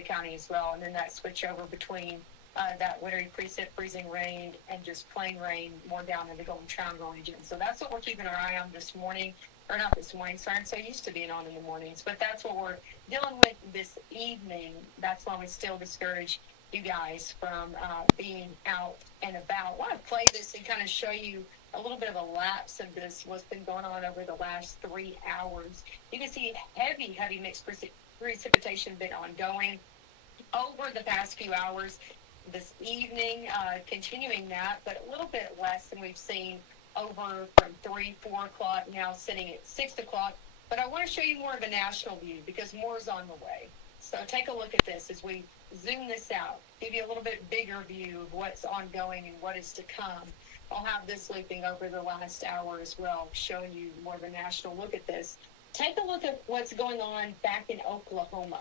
Grenada County as well, and then that switch over between that wintry precip, freezing rain, and just plain rain more down in the Golden Triangle region. So that's what we're keeping our eye on this morning, or not this morning, sorry, I'm so used to being on in the mornings, but that's what we're dealing with this evening. That's why we still discourage you guys from being out and about. I want to play this and kind of show you a little bit of a lapse of this, what's been going on over the last 3 hours. You can see heavy mixed precipitation been ongoing over the past few hours. This evening, continuing that, but a little bit less than we've seen over from 3, 4 o'clock, now sitting at 6 o'clock. But I want to show you more of a national view because more is on the way. So take a look at this as we zoom this out, give you a little bit bigger view of what's ongoing and what is to come. I'll have this looping over the last hour as well, showing you more of a national look at this. Take a look at what's going on back in Oklahoma,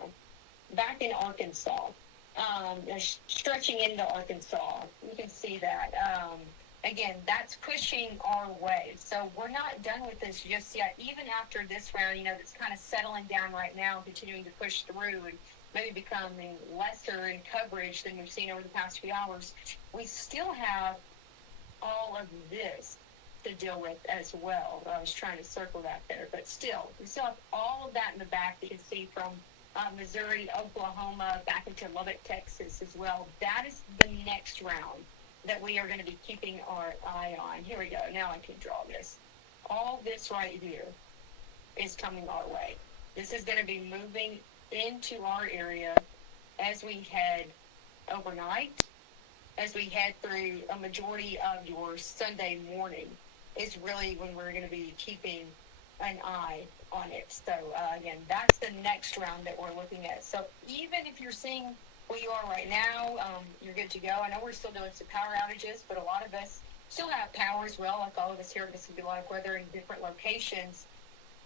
back in Arkansas, stretching into Arkansas. You can see that. Again, that's pushing our way. So we're not done with this just yet. Even after this round, that's kind of settling down right now, continuing to push through and maybe becoming lesser in coverage than we've seen over the past few hours, we still have all of this to deal with as well. I was trying to circle that there, but still, we still have all of that in the back that you can see from Missouri, Oklahoma, back into Lubbock, Texas as well. That is the next round that we are going to be keeping our eye on. Here we go. Now I can draw this. All this right here is coming our way. This is going to be moving into our area as we head overnight, as we head through a majority of your Sunday morning is really when we're going to be keeping an eye on it. So, again, that's the next round that we're looking at. So even if you're seeing where you are right now, you're good to go. I know we're still doing some power outages, but a lot of us still have power as well, like all of us here at Mississippi Live Weather in different locations.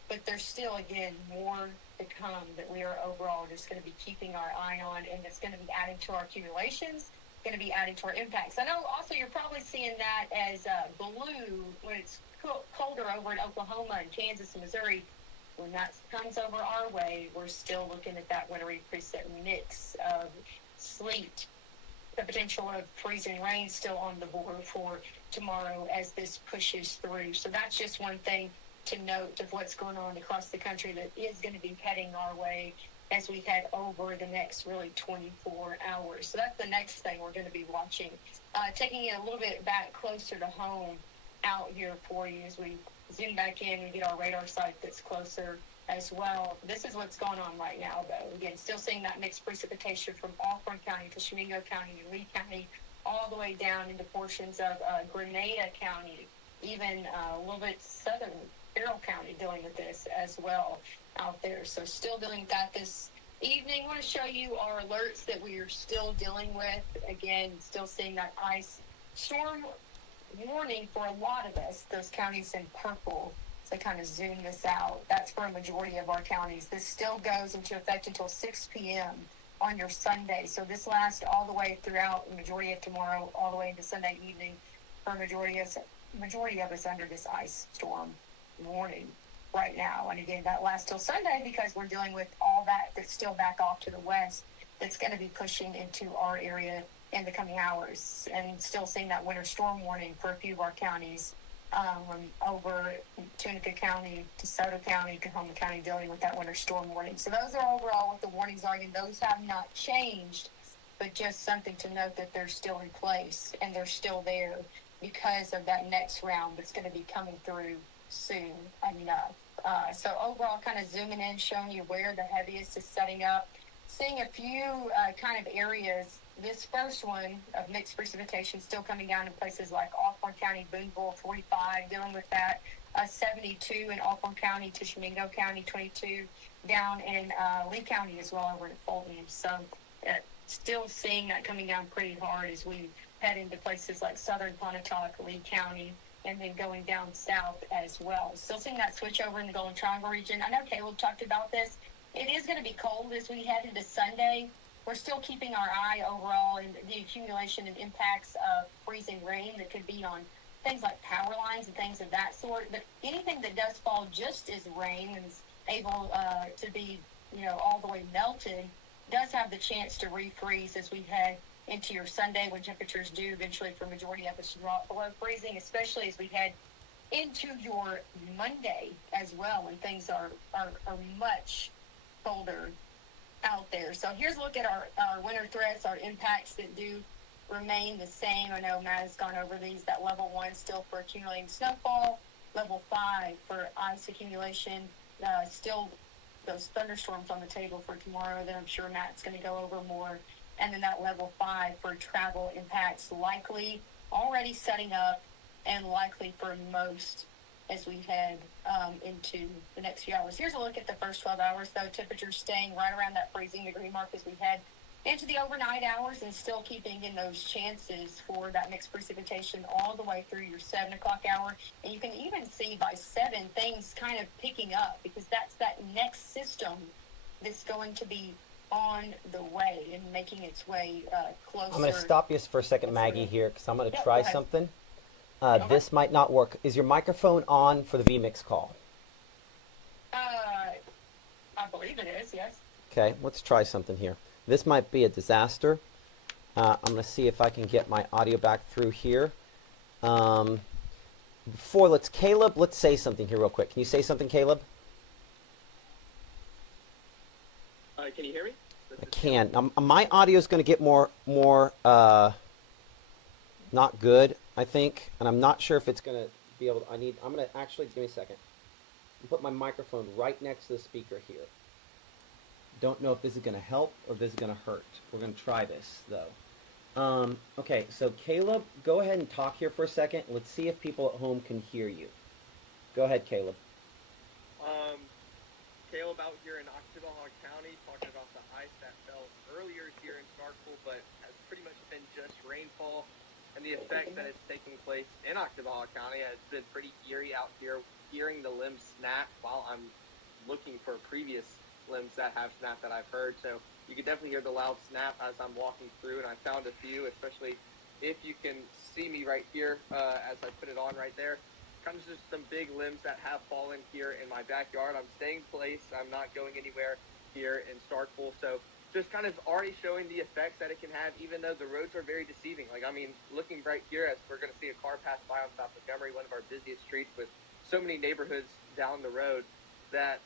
But there's still, again, more to come that we are overall just going to be keeping our eye on, and it's going to be adding to our accumulations, going to be adding to our impacts. I know also you're probably seeing that as blue when it's colder over in Oklahoma and Kansas and Missouri. When that comes over our way, we're still looking at that wintry precip mix of sleet, the potential of freezing rain still on the board for tomorrow as this pushes through. So that's just one thing to note of what's going on across the country that is going to be heading our way as we head over the next really 24 hours. So that's the next thing we're going to be watching. Taking it a little bit back closer to home out here for you as we zoom back in and get our radar site that's closer as well. This is what's going on right now, though. Again, still seeing that mixed precipitation from Alcorn County to Tishomingo County and Lee County, all the way down into portions of Grenada County, even a little bit southern Carroll County dealing with this as well out there. So still dealing with that this evening. I want to show you our alerts that we are still dealing with. Again, still seeing that ice storm warning for a lot of us, those counties in purple. So kind of zoom this out. That's for a majority of our counties. This still goes into effect until 6 p.m. on your Sunday. So this lasts all the way throughout the majority of tomorrow, all the way into Sunday evening for a majority of us under this ice storm warning right now. And again, that lasts till Sunday because we're dealing with all that's still back off to the west that's going to be pushing into our area in the coming hours, and still seeing that winter storm warning for a few of our counties, over Tunica County, DeSoto County, Coahoma County, dealing with that winter storm warning. So those are overall what the warnings are, and those have not changed, but just something to note that they're still in place and they're still there because of that next round that's going to be coming through soon enough. So overall, kind of zooming in, showing you where the heaviest is setting up, seeing a few kind of areas. This first one of mixed precipitation still coming down in places like Alcorn County, Boonville, 45, dealing with that. 72 in Alcorn County, Tishomingo County, 22 down in Lee County as well over in Fulton. So still seeing that coming down pretty hard as we head into places like southern Pontotoc, Lee County, and then going down south as well. Still seeing that switch over in the Golden Triangle region. I know Caleb talked about this. It is going to be cold as we head into Sunday. We're still keeping our eye overall in the accumulation and impacts of freezing rain that could be on things like power lines and things of that sort. But anything that does fall just as rain and is able to be, all the way melted, does have the chance to refreeze as we head into your Sunday, when temperatures do eventually, for majority of us, drop below freezing, especially as we head into your Monday as well, when things are much colder out there. So here's a look at our winter threats, our impacts that do remain the same. I know Matt has gone over these. That level 1 still for accumulating snowfall, level 5 for ice accumulation, still those thunderstorms on the table for tomorrow that I'm sure Matt's going to go over more. And then that level 5 for travel impacts, likely already setting up and likely for most as we head into the next few hours. Here's a look at the first 12 hours, though. Temperatures staying right around that freezing degree mark as we head into the overnight hours, and still keeping in those chances for that mixed precipitation all the way through your 7 o'clock hour. And you can even see by 7 things kind of picking up, because that's that next system that's going to be on the way and making its way closer. I'm going to stop you for a second, Maggie, here, because I'm going to try something. Okay. This might not work. Is your microphone on for the vMix call? I believe it is, yes. Okay, let's try something here. This might be a disaster. I'm going to see if I can get my audio back through here. Caleb, let's say something here real quick. Can you say something, Caleb? Can you hear me? I can. My audio is going to get more not good, I think, and I'm not sure if it's going to be able to. I'm going to actually, give me a second. Put my microphone right next to the speaker here. Don't know if this is going to help or if this is going to hurt. We're going to try this, though. Okay, so Caleb, go ahead and talk here for a second. Let's see if people at home can hear you. Go ahead, Caleb. Caleb out here in Oktibbeha County, talking about the ice that fell earlier here in Starkville, but has pretty much been just rainfall, and the effect that is taking place in Oktibbeha County has been pretty eerie out here, hearing the limbs snap while I'm looking for previous limbs that have snapped that I've heard. So you can definitely hear the loud snap as I'm walking through, and I found a few, especially if you can see me right here as I put it on right there. Kind of just some big limbs that have fallen here in my backyard. I'm staying place. I'm not going anywhere here in Starkville. So just kind of already showing the effects that it can have, even though the roads are very deceiving. Like, I mean, looking right here, as we're going to see a car pass by on South Montgomery, one of our busiest streets with so many neighborhoods down the road, that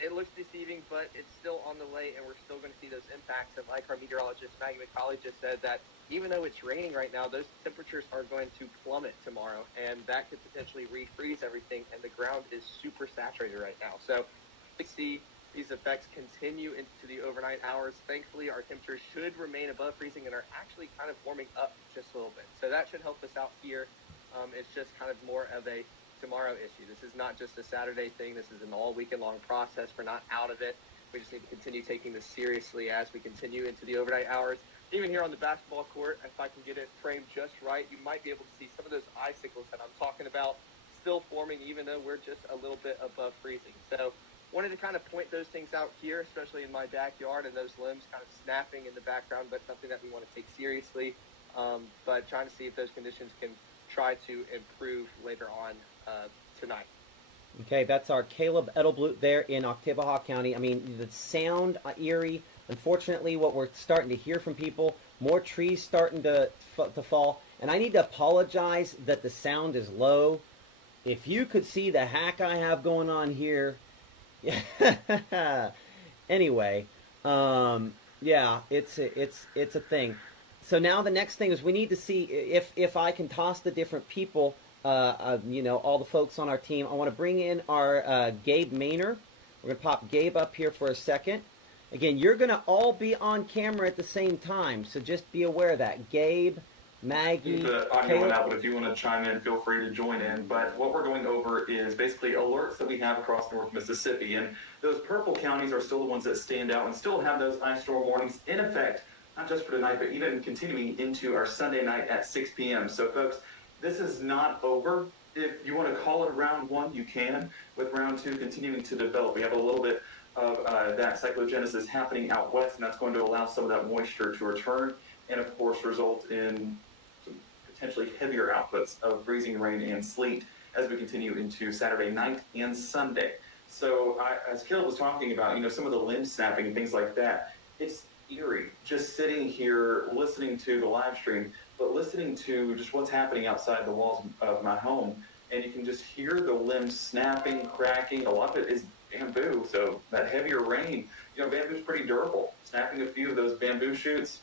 it looks deceiving, but it's still on the way, and we're still going to see those impacts. And like our meteorologist, Maggie McCauley, just said, that even though it's raining right now, those temperatures are going to plummet tomorrow, and that could potentially refreeze everything, and the ground is super saturated right now. So we see these effects continue into the overnight hours. Thankfully, our temperatures should remain above freezing and are actually kind of warming up just a little bit. So that should help us out here. It's just kind of more of a tomorrow issue. This is not just a Saturday thing. This is an all weekend long process. We're not out of it. We just need to continue taking this seriously as we continue into the overnight hours. Even here on the basketball court, if I can get it framed just right, you might be able to see some of those icicles that I'm talking about still forming, even though we're just a little bit above freezing. So wanted to kind of point those things out here, especially in my backyard, and those limbs kind of snapping in the background, but something that we want to take seriously. But trying to see if those conditions can try to improve later on tonight. Okay, that's our Caleb Edelblut there in Oktibbeha County. I mean, the sound eerie. Unfortunately, what we're starting to hear from people, more trees starting to fall. And I need to apologize that the sound is low. If you could see the hack I have going on here. Anyway, yeah, it's a thing. So now the next thing is we need to see if I can toss the different people, all the folks on our team. I want to bring in our Gabe Maynor. We're going to pop Gabe up here for a second. Again, you're going to all be on camera at the same time, so just be aware of that. Gabe, Maggie, the audio went out, but if you want to chime in, feel free to join in. But what we're going over is basically alerts that we have across North Mississippi. And those purple counties are still the ones that stand out and still have those ice storm warnings in effect, not just for tonight, but even continuing into our Sunday night at 6 p.m. So, folks, this is not over. If you want to call it round one, you can. With round two continuing to develop, we have a little bit of that cyclogenesis happening out west, and that's going to allow some of that moisture to return and, of course, result in some potentially heavier outputs of freezing rain and sleet as we continue into Saturday night and Sunday. So as Caleb was talking about, some of the limb snapping and things like that, it's eerie just sitting here listening to the live stream, but listening to just what's happening outside the walls of my home. And you can just hear the limbs snapping, cracking. A lot of it is bamboo, so that heavier rain, bamboo's pretty durable. Snapping a few of those bamboo shoots,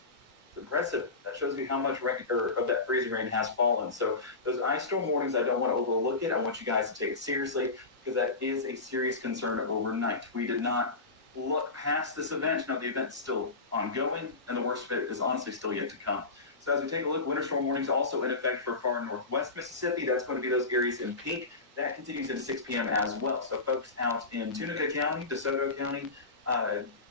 it's impressive. That shows you how much rain or of that freezing rain has fallen. So those ice storm warnings, I don't want to overlook it. I want you guys to take it seriously because that is a serious concern overnight. We did not look past this event. Now the event's still ongoing, and the worst of it is honestly still yet to come. So as we take a look, winter storm warnings also in effect for far northwest Mississippi. That's going to be those areas in pink. That continues into 6 p.m. as well. So folks out in Tunica County, DeSoto County,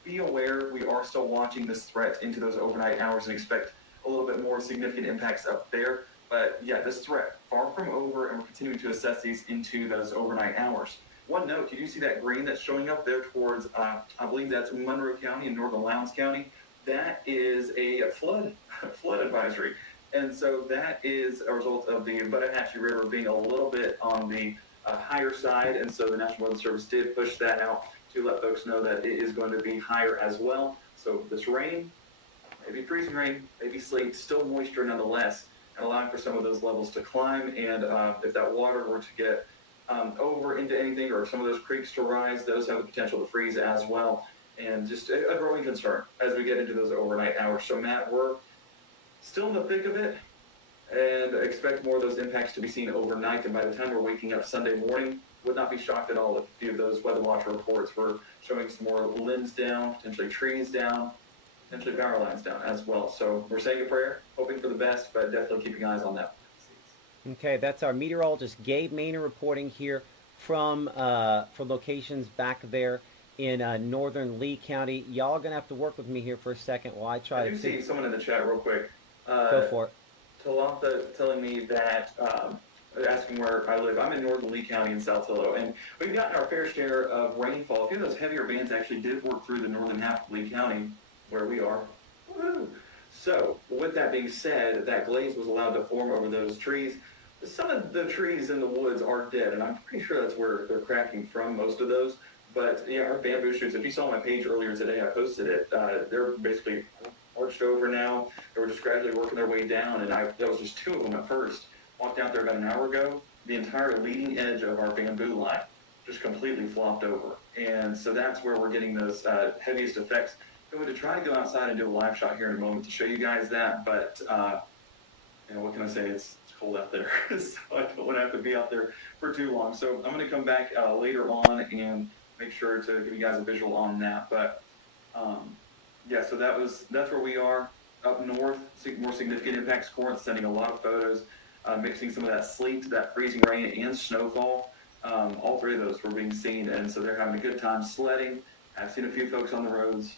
be aware we are still watching this threat into those overnight hours and expect a little bit more significant impacts up there. But yeah, this threat far from over, and we're continuing to assess these into those overnight hours. One note, you do see that green that's showing up there towards, I believe that's Monroe County and northern Lowndes County. That is a flood advisory. And so that is a result of the Buttahatchee River being a little bit on the higher side. And so the National Weather Service did push that out to let folks know that it is going to be higher as well. So this rain, maybe freezing rain, maybe sleet, still moisture nonetheless, and allowing for some of those levels to climb. And if that water were to get over into anything, or some of those creeks to rise, those have the potential to freeze as well. And just a growing concern as we get into those overnight hours. So Matt, we're still in the thick of it, and expect more of those impacts to be seen overnight. And by the time we're waking up Sunday morning, would not be shocked at all if a few of those Weather Watch reports were showing some more limbs down, potentially trees down, potentially power lines down as well. So we're saying a prayer, hoping for the best, but definitely keeping eyes on that. Okay, that's our meteorologist Gabe Maynor reporting here from locations back there in northern Lee County. Y'all are gonna have to work with me here for a second while I try to see someone in the chat real quick. Go for it. Talatha telling me that asking where I live. I'm in northern Lee County in South Hillo, and we've gotten our fair share of rainfall. A few of those heavier bands actually did work through the northern half of Lee County, where we are. Woo! So, with that being said, that glaze was allowed to form over those trees. Some of the trees in the woods are dead, and I'm pretty sure that's where they're cracking from, most of those. But yeah, our bamboo shoots, if you saw my page earlier today, I posted it. They're basically arched over now. They were just gradually working their way down, and there was just two of them at first. Walked out there about an hour ago. The entire leading edge of our bamboo line just completely flopped over. And so that's where we're getting those heaviest effects. I'm going to try to go outside and do a live shot here in a moment to show you guys that, but what can I say? It's cold out there, so I don't want to have to be out there for too long. So I'm going to come back later on and make sure to give you guys a visual on that. But yeah, so that's where we are up north. More significant impacts. Corinth sending a lot of photos, mixing some of that sleet, that freezing rain, and snowfall. All three of those were being seen, and so they're having a good time sledding. I've seen a few folks on the roads.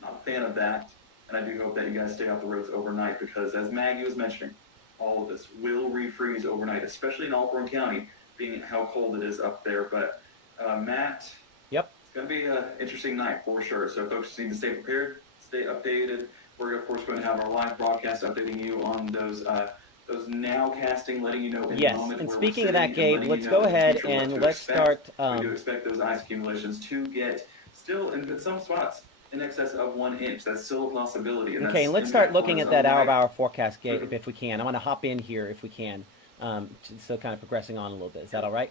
Not a fan of that, and I do hope that you guys stay off the roads overnight, because as Maggie was mentioning, all of this will refreeze overnight, especially in Alcorn County, being how cold it is up there. But Matt, yep, it's going to be an interesting night for sure. So folks need to stay prepared, stay updated. We're of course going to have our live broadcast updating you on those nowcasting, letting you know in the moment. And where speaking we're of that, sitting, Gabe, let's go ahead and let's start. We do expect those ice accumulations to get still in some spots in excess of 1 inch. That's still a possibility. And okay, and let's start looking at that hour-by-hour forecast, Gabe, if we can. I want to hop in here if we can, so kind of progressing on a little bit. Is that all right?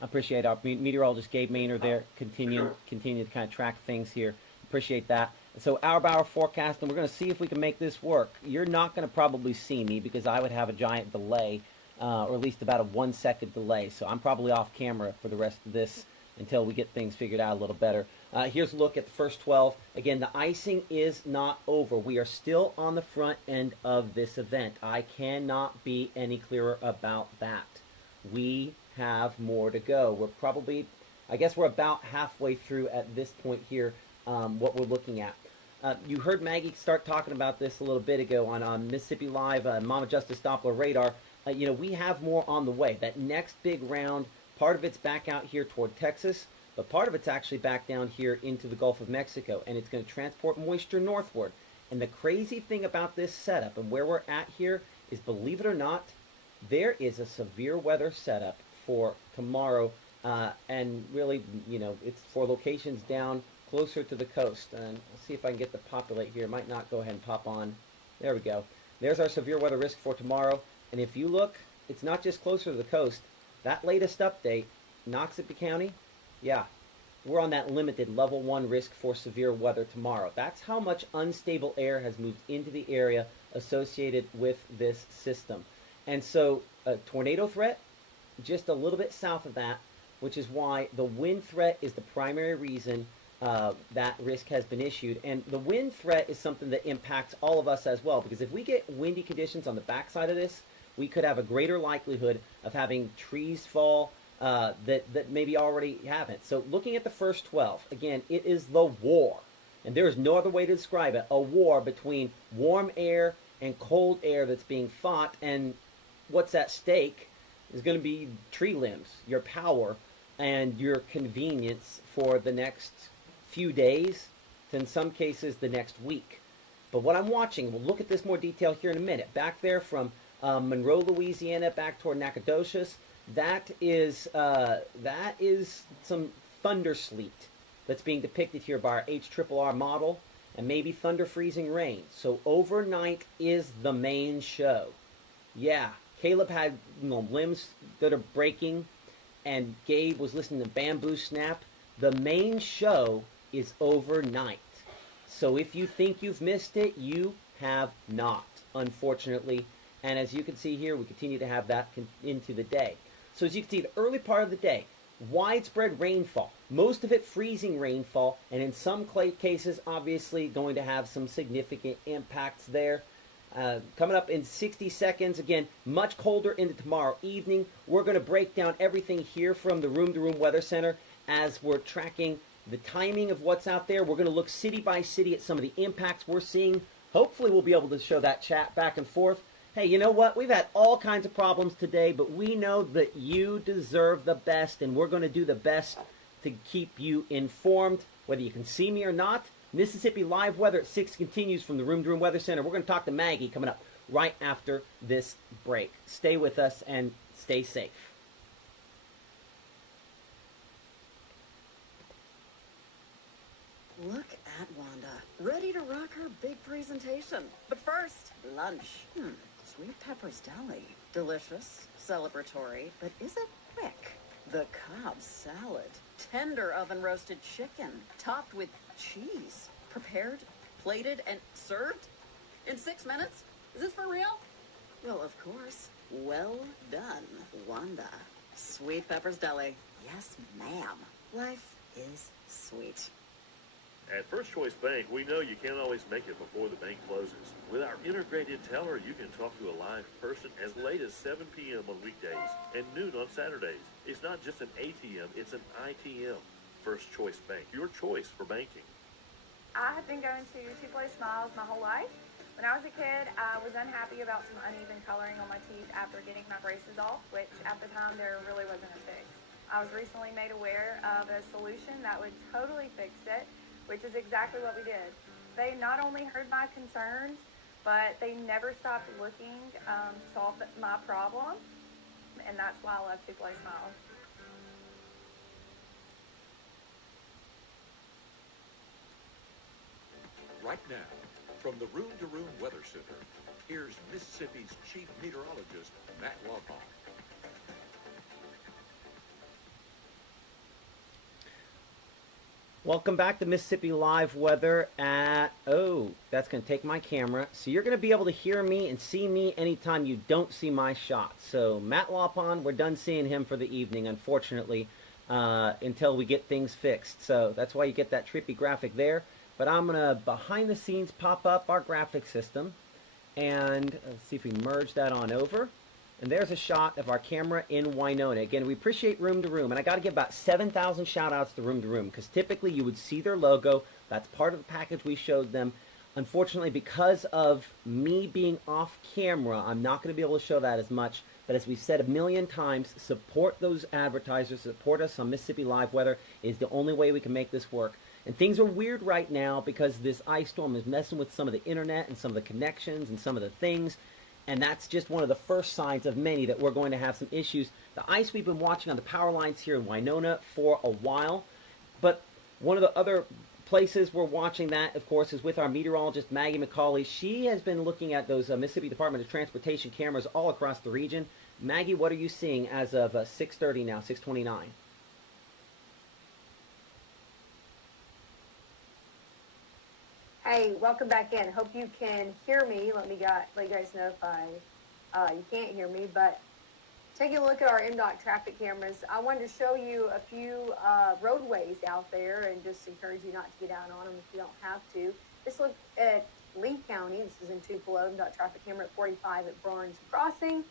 I appreciate our meteorologist Gabe Maynor there, continue to kind of track things here. Appreciate that. So hour-by-hour forecast, and we're going to see if we can make this work. You're not going to probably see me because I would have a giant delay, or at least about a 1 second delay. So I'm probably off camera for the rest of this until we get things figured out a little better. Here's a look at the first 12. Again, the icing is not over. We are still on the front end of this event. I cannot be any clearer about that. We have more to go. We're probably, I guess we're about halfway through at this point here, what we're looking at. You heard Maggie start talking about this a little bit ago on Mississippi Live, Mama Justice Doppler Radar. We have more on the way. That next big round, part of it's back out here toward Texas, but part of it's actually back down here into the Gulf of Mexico, and it's going to transport moisture northward. And the crazy thing about this setup and where we're at here is, believe it or not, there is a severe weather setup for tomorrow, and really, it's for locations down closer to the coast. And let's see if I can get the populate here. It might not go ahead and pop on. There we go. There's our severe weather risk for tomorrow. And if you look, it's not just closer to the coast. That latest update, Noxubee County, yeah, we're on that limited level 1 risk for severe weather tomorrow. That's how much unstable air has moved into the area associated with this system. And so a tornado threat just a little bit south of that, which is why the wind threat is the primary reason that risk has been issued. And the wind threat is something that impacts all of us as well, because if we get windy conditions on the backside of this, we could have a greater likelihood of having trees fall that maybe already haven't. So looking at the first 12, again, it is the war. And there is no other way to describe it. A war between warm air and cold air that's being fought. And what's at stake is going to be tree limbs, your power, and your convenience for the next few days, to in some cases the next week. But what I'm watching, we'll look at this more detail here in a minute. Back there from Monroe, Louisiana, back toward Nacogdoches, that is some thunder sleet that's being depicted here by our HRRR model, and maybe thunder freezing rain. So overnight is the main show. Yeah, Caleb had limbs that are breaking, and Gabe was listening to Bamboo Snap. The main show is overnight. So if you think you've missed it, you have not, unfortunately. And as you can see here, we continue to have that into the day. So as you can see, the early part of the day, widespread rainfall, most of it freezing rainfall, and in some cases, obviously, going to have some significant impacts there. Coming up in 60 seconds, again, much colder into tomorrow evening. We're going to break down everything here from the Room to Room Weather Center as we're tracking the timing of what's out there. We're going to look city by city at some of the impacts we're seeing. Hopefully we'll be able to show that chat back and forth. Hey, you know what? We've had all kinds of problems today, but we know that you deserve the best, and we're going to do the best to keep you informed, whether you can see me or not. Mississippi Live Weather at 6 continues from the Room to Room Weather Center. We're going to talk to Maggie coming up right after this break. Stay with us and stay safe. Look at Wanda, ready to rock her big presentation. But first, lunch. Sweet Pepper's Deli. Delicious, celebratory, but is it quick? The Cobb salad. Tender oven-roasted chicken, topped with cheese. Prepared, plated, and served in 6 minutes? Is this for real? Well, of course. Well done, Wanda. Sweet Pepper's Deli. Yes, ma'am. Life is sweet. At First Choice Bank, we know you can't always make it before the bank closes. With our integrated teller, you can talk to a live person as late as 7 p.m. on weekdays and noon on Saturdays. It's not just an ATM, it's an ITM. First Choice Bank, your choice for banking. I have been going to Two Place Smiles my whole life. When I was a kid, I was unhappy about some uneven coloring on my teeth after getting my braces off, which at the time there really wasn't a fix. I was recently made aware of a solution that would totally fix it, which is exactly what we did. They not only heard my concerns, but they never stopped looking to solve my problem, and that's why I love Two Place Smiles. Right now, from the Room to Room Weather Center, here's Mississippi's Chief Meteorologist, Matt Lawton. Welcome back to Mississippi Live Weather at, that's going to take my camera. So you're going to be able to hear me and see me anytime you don't see my shot. So Matt Lawpon, we're done seeing him for the evening, unfortunately, until we get things fixed. So that's why you get that trippy graphic there. But I'm going to, behind the scenes, pop up our graphic system. And let's see if we merge that on over. And there's a shot of our camera in Winona. Again, we appreciate Room to Room. And I got to give about 7,000 shout-outs to Room to Room, because typically you would see their logo. That's part of the package we showed them. Unfortunately, because of me being off camera, I'm not going to be able to show that as much. But as we've said a million times, support those advertisers. Support us on Mississippi Live Weather is the only way we can make this work. And things are weird right now because this ice storm is messing with some of the internet and some of the connections and some of the things. And that's just one of the first signs of many that we're going to have some issues. The ice we've been watching on the power lines here in Winona for a while. But one of the other places we're watching that, of course, is with our meteorologist Maggie McCauley. She has been looking at those Mississippi Department of Transportation cameras all across the region. Maggie, what are you seeing as of 6:30 now, 6:29? Hey, welcome back in. Hope you can hear me. Let you guys know if you can't hear me. But taking a look at our MDOT traffic cameras, I wanted to show you a few roadways out there and just encourage you not to get out on them if you don't have to. Let's look at Lee County. This is in Tupelo. MDOT traffic camera at 45 at Barnes Crossing.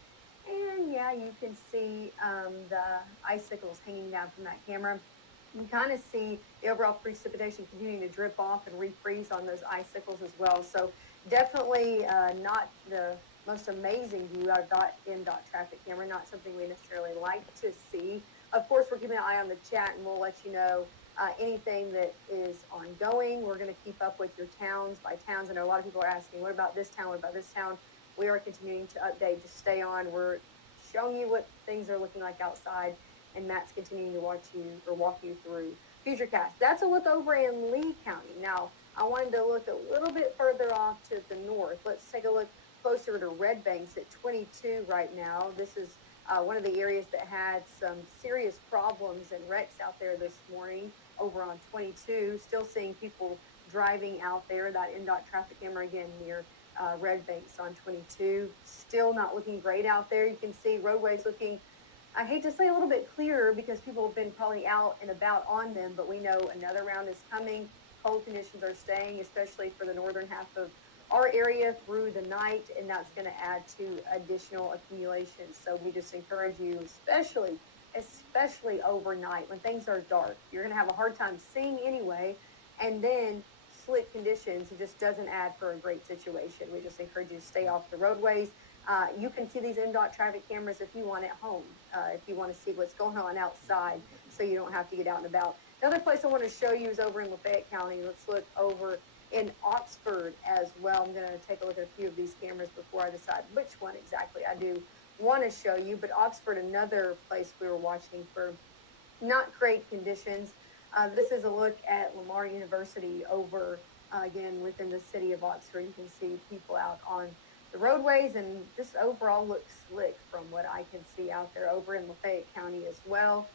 And yeah, you can see the icicles hanging down from that camera. You kind of see the overall precipitation continuing to drip off and refreeze on those icicles as well. So definitely not the most amazing view out of MDOT traffic camera, not something we necessarily like to see. Of course, we're keeping an eye on the chat, and we'll let you know anything that is ongoing. We're going to keep up with your towns by towns. I know a lot of people are asking, what about this town? What about this town? We are continuing to update. Just stay on. We're showing you what things are looking like outside, and Matt's continuing to walk you through Futurecast. That's a look over in Lee County. Now, I wanted to look a little bit further off to the north. Let's take a look closer to Red Banks at 22 right now. This is one of the areas that had some serious problems and wrecks out there this morning over on 22. Still seeing people driving out there. That MDOT traffic camera again near Red Banks on 22. Still not looking great out there. You can see roadways looking, I hate to say, a little bit clearer because people have been probably out and about on them, but we know another round is coming. Cold conditions are staying, especially for the northern half of our area through the night, and that's going to add to additional accumulation. So we just encourage you, especially overnight when things are dark. You're going to have a hard time seeing anyway, and then slick conditions, it just doesn't add for a great situation. We just encourage you to stay off the roadways. You can see these MDOT traffic cameras if you want at home, if you want to see what's going on outside so you don't have to get out and about. Another place I want to show you is over in Lafayette County. Let's look over in Oxford as well. I'm going to take a look at a few of these cameras before I decide which one exactly I do want to show you. But Oxford, another place we were watching for not great conditions. This is a look at Lamar University over, again, within the city of Oxford. You can see people out on the roadways, and just overall looks slick from what I can see out there over in Lafayette County as well.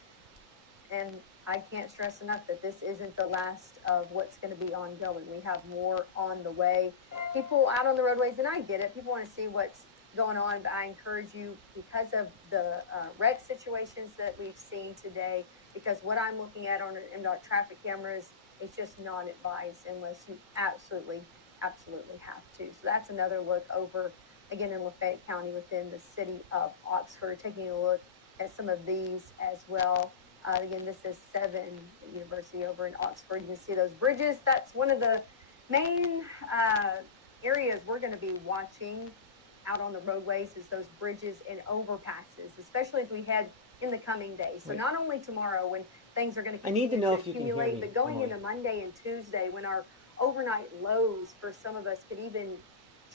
And I can't stress enough that this isn't the last of what's going to be ongoing. We have more on the way. People out on the roadways, and I get it, people want to see what's going on, but I encourage you, because of the wreck situations that we've seen today, because what I'm looking at on MDOT traffic cameras is just not advised unless you absolutely have to. So that's another look over, again, in Lafayette County within the city of Oxford, taking a look at some of these as well. Again, this is 7 University over in Oxford. You can see those bridges. That's one of the main areas we're going to be watching out on the roadways, is those bridges and overpasses, especially as we head in the coming days. So not only tomorrow when things are going to continue to accumulate, but going into Monday and Tuesday when our overnight lows for some of us could even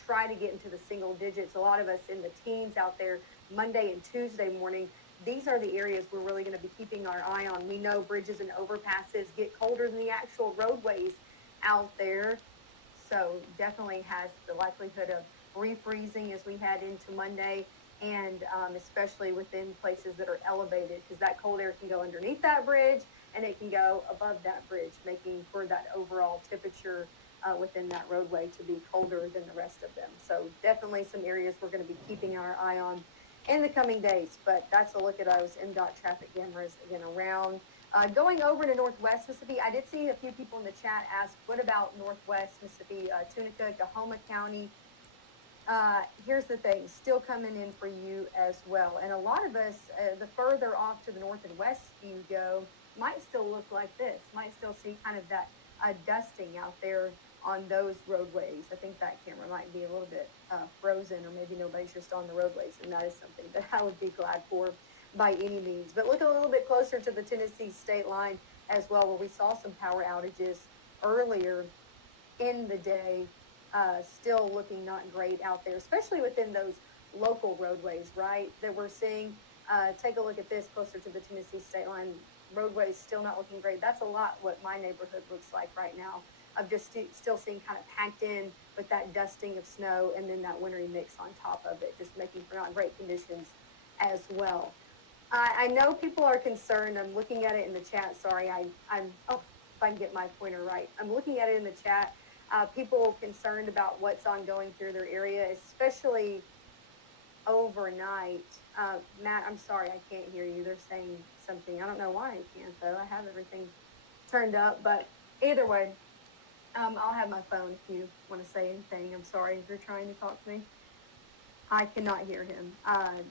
try to get into the single digits. A lot of us in the teens out there, Monday and Tuesday morning. These are the areas we're really going to be keeping our eye on. We know bridges and overpasses get colder than the actual roadways out there. So definitely has the likelihood of refreezing as we head into Monday, and especially within places that are elevated, because that cold air can go underneath that bridge and it can go above that bridge, making for that overall temperature within that roadway to be colder than the rest of them. So definitely some areas we're going to be keeping our eye on in the coming days. But that's a look at those MDOT traffic cameras again around. Going over to Northwest Mississippi, I did see a few people in the chat ask, what about Northwest Mississippi, Tunica, Coahoma County? Here's the thing, still coming in for you as well. And a lot of us, the further off to the north and west you go, might still look like this, might still see kind of that dusting out there on those roadways. I think that camera might be a little bit frozen, or maybe nobody's just on the roadways, and that is something that I would be glad for by any means. But look a little bit closer to the Tennessee state line as well, where we saw some power outages earlier in the day. Still looking not great out there, especially within those local roadways, right, that we're seeing. Take a look at this closer to the Tennessee state line. roadways still not looking great. That's a lot what my neighborhood looks like right now. Of just still seeing kind of packed in with that dusting of snow and then that wintry mix on top of it, just making for not great conditions as well. I know people are concerned. I'm looking at it in the chat. Sorry, oh, if I can get my pointer right. I'm looking at it in the chat. People concerned about what's ongoing through their area, especially overnight. Matt, I'm sorry, I can't hear you. They're saying something. I don't know why I can't, though. I have everything turned up, but either way, I'll have my phone if you want to say anything. I'm sorry if you're trying to talk to me. I cannot hear him,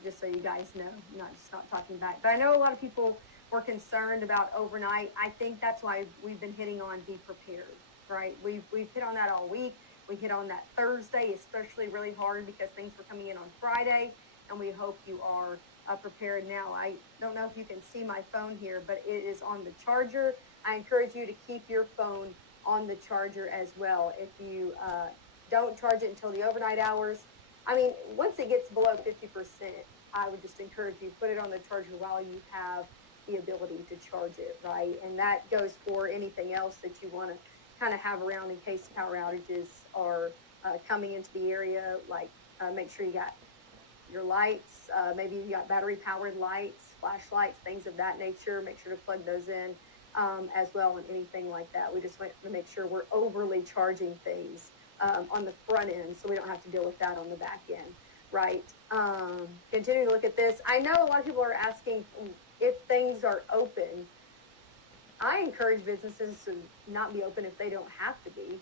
just so you guys know. I'm not talking back. But I know a lot of people were concerned about overnight. I think that's why we've been hitting on be prepared, right? We've hit on that all week. We hit on that Thursday, especially really hard because things were coming in on Friday, and we hope you are prepared now. I don't know if you can see my phone here, but it is on the charger. I encourage you to keep your phone on the charger as well. If you don't charge it until the overnight hours, I mean, once it gets below 50%, I would just encourage you, put it on the charger while you have the ability to charge it, right? And that goes for anything else that you want to kind of have around in case power outages are coming into the area. Like make sure you got your lights, maybe you got battery powered lights, flashlights, things of that nature. Make sure to plug those in as well, and anything like that. We just want to make sure we're overly charging things on the front end, so we don't have to deal with that on the back end, right? Continue to look at this. I know a lot of people are asking if things are open. I encourage businesses to not be open if they don't have to be.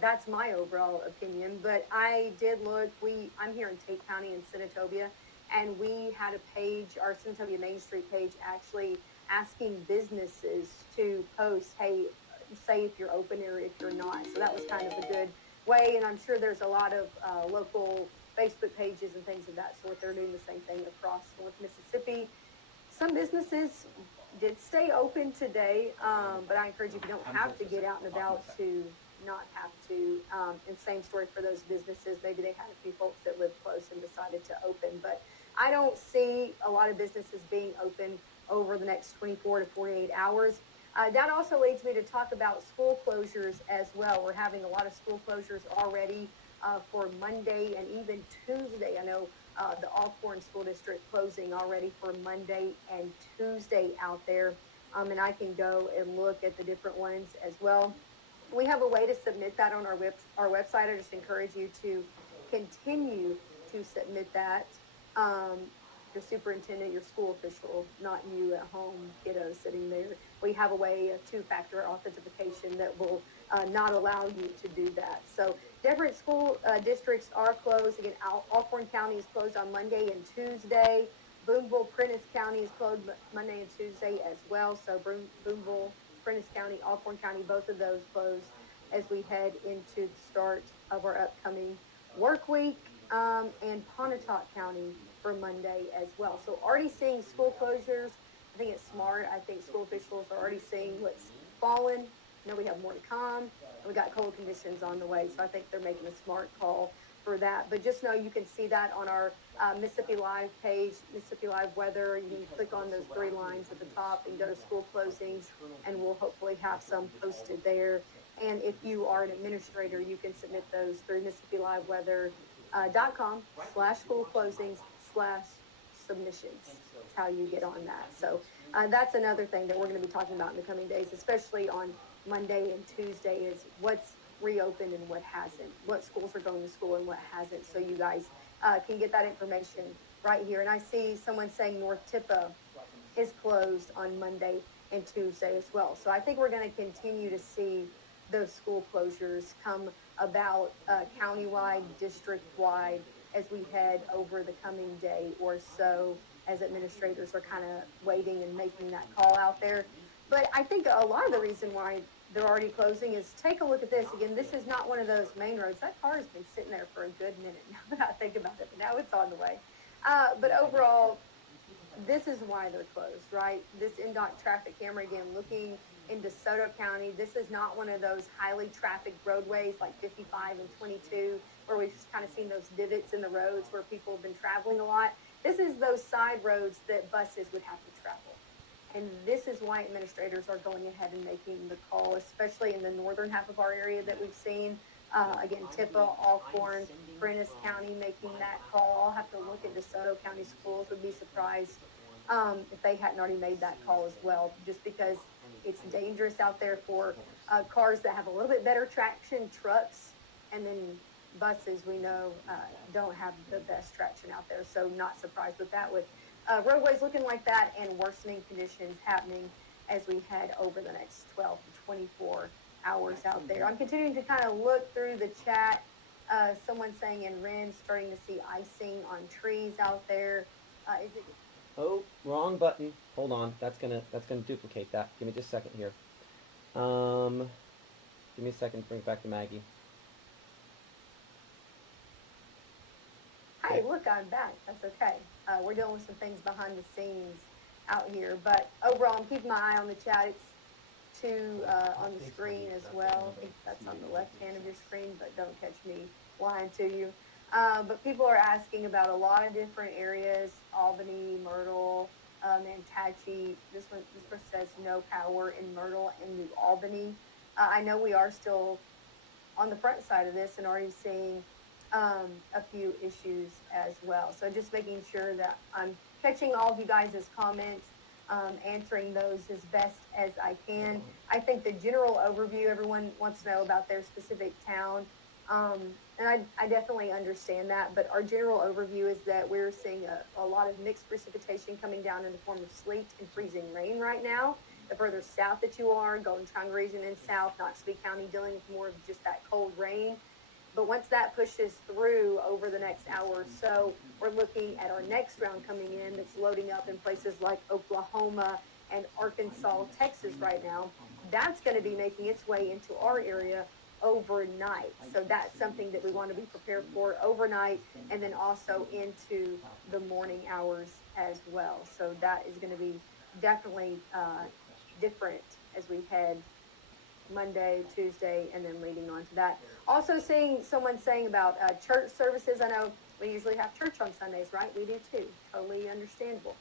That's my overall opinion, but I did look. I'm here in Tate County in Senatobia, and we had a page, our Senatobia Main Street page, actually asking businesses to post, hey, say if you're open or if you're not. So that was kind of a good way, and I'm sure there's a lot of local Facebook pages and things of that sort. They're doing the same thing across North Mississippi. Some businesses did stay open today, but I encourage you, if you don't have to get out and about, to not have to. And same story for those businesses. Maybe they had a few folks that lived close and decided to open, but I don't see a lot of businesses being open over the next 24 to 48 hours. That also leads me to talk about school closures as well. We're having a lot of school closures already for Monday and even Tuesday. I know the Alcorn School District closing already for Monday and Tuesday out there. And I can go and look at the different ones as well. We have a way to submit that on our website. I just encourage you to continue to submit that. Your superintendent, your school official, not you at home, kiddo sitting there. We have a way of two-factor authentication that will not allow you to do that. So different school districts are closed. Again, Alcorn County is closed on Monday and Tuesday. Boonville, Prentiss County is closed Monday and Tuesday as well. So Boonville, Prentiss County, Alcorn County, both of those closed as we head into the start of our upcoming work week. And Pontotoc County for Monday as well. So already seeing school closures. I think it's smart. I think school officials are already seeing what's fallen. I know we have more to come. And we got cold conditions on the way, so I think they're making a smart call for that. But just know you can see that on our Mississippi Live page, Mississippi Live weather. You can click on those three lines at the top and go to school closings, and we'll hopefully have some posted there. And if you are an administrator, you can submit those through Mississippi Live weather.com/school closings/submissions. That's how you get on that. So that's another thing that we're going to be talking about in the coming days, especially on Monday and Tuesday, is what's reopened and what hasn't, what schools are going to school and what hasn't. So you guys can get that information right here. And I see someone saying North Tippah is closed on Monday and Tuesday as well. So I think we're going to continue to see those school closures come about countywide, district-wide, as we head over the coming day or so, as administrators are kind of waiting and making that call out there. But I think a lot of the reason why they're already closing is, take a look at this. Again, this is not one of those main roads. That car has been sitting there for a good minute now that I think about it, but now it's on the way. But overall, this is why they're closed, right? This NDOT traffic camera, again, looking in DeSoto County, this is not one of those highly trafficked roadways like 55 and 22, where we've just kind of seen those divots in the roads where people have been traveling a lot. This is those side roads that buses would have to travel. And this is why administrators are going ahead and making the call, especially in the northern half of our area that we've seen. Again, Tippah, Alcorn, Prentiss County making that call. I'll have to look at DeSoto County Schools. Would be surprised if they hadn't already made that call as well, just because it's dangerous out there for cars that have a little bit better traction, trucks, and then buses we know don't have the best traction out there. So not surprised with that, with roadways looking like that and worsening conditions happening as we head over the next 12 to 24 hours out there. I'm continuing to kind of look through the chat. Someone saying in Ren, starting to see icing on trees out there. Is it? Oh, wrong button. Hold on. That's gonna duplicate that. Give me just a second here. Give me a second to bring it back to Maggie. Hey, look, I'm back. That's okay. We're dealing with some things behind the scenes out here, but overall, I'm keeping my eye on the chat. It's two on the screen as well. I think that's on the left hand of your screen, but don't catch me lying to you. But people are asking about a lot of different areas: Albany, Myrtle, Nantachi. This person says no power in Myrtle and New Albany. I know we are still on the front side of this and already seeing a few issues as well. So just making sure that I'm catching all of you guys' comments, answering those as best as I can. I think the general overview, everyone wants to know about their specific town. And I definitely understand that, but our general overview is that we're seeing a lot of mixed precipitation coming down in the form of sleet and freezing rain right now. The further south that you are, Golden Triangle region and south, Knoxville County, dealing with more of just that cold rain. But once that pushes through over the next hour or so, we're looking at our next round coming in that's loading up in places like Oklahoma and Arkansas, Texas right now. That's going to be making its way into our area overnight. So that's something that we want to be prepared for overnight, and then also into the morning hours as well. So that is going to be definitely different as we head Monday, Tuesday, and then leading on to that. Also seeing someone saying about church services. I know we usually have church on Sundays, right? We do too. Totally understandable.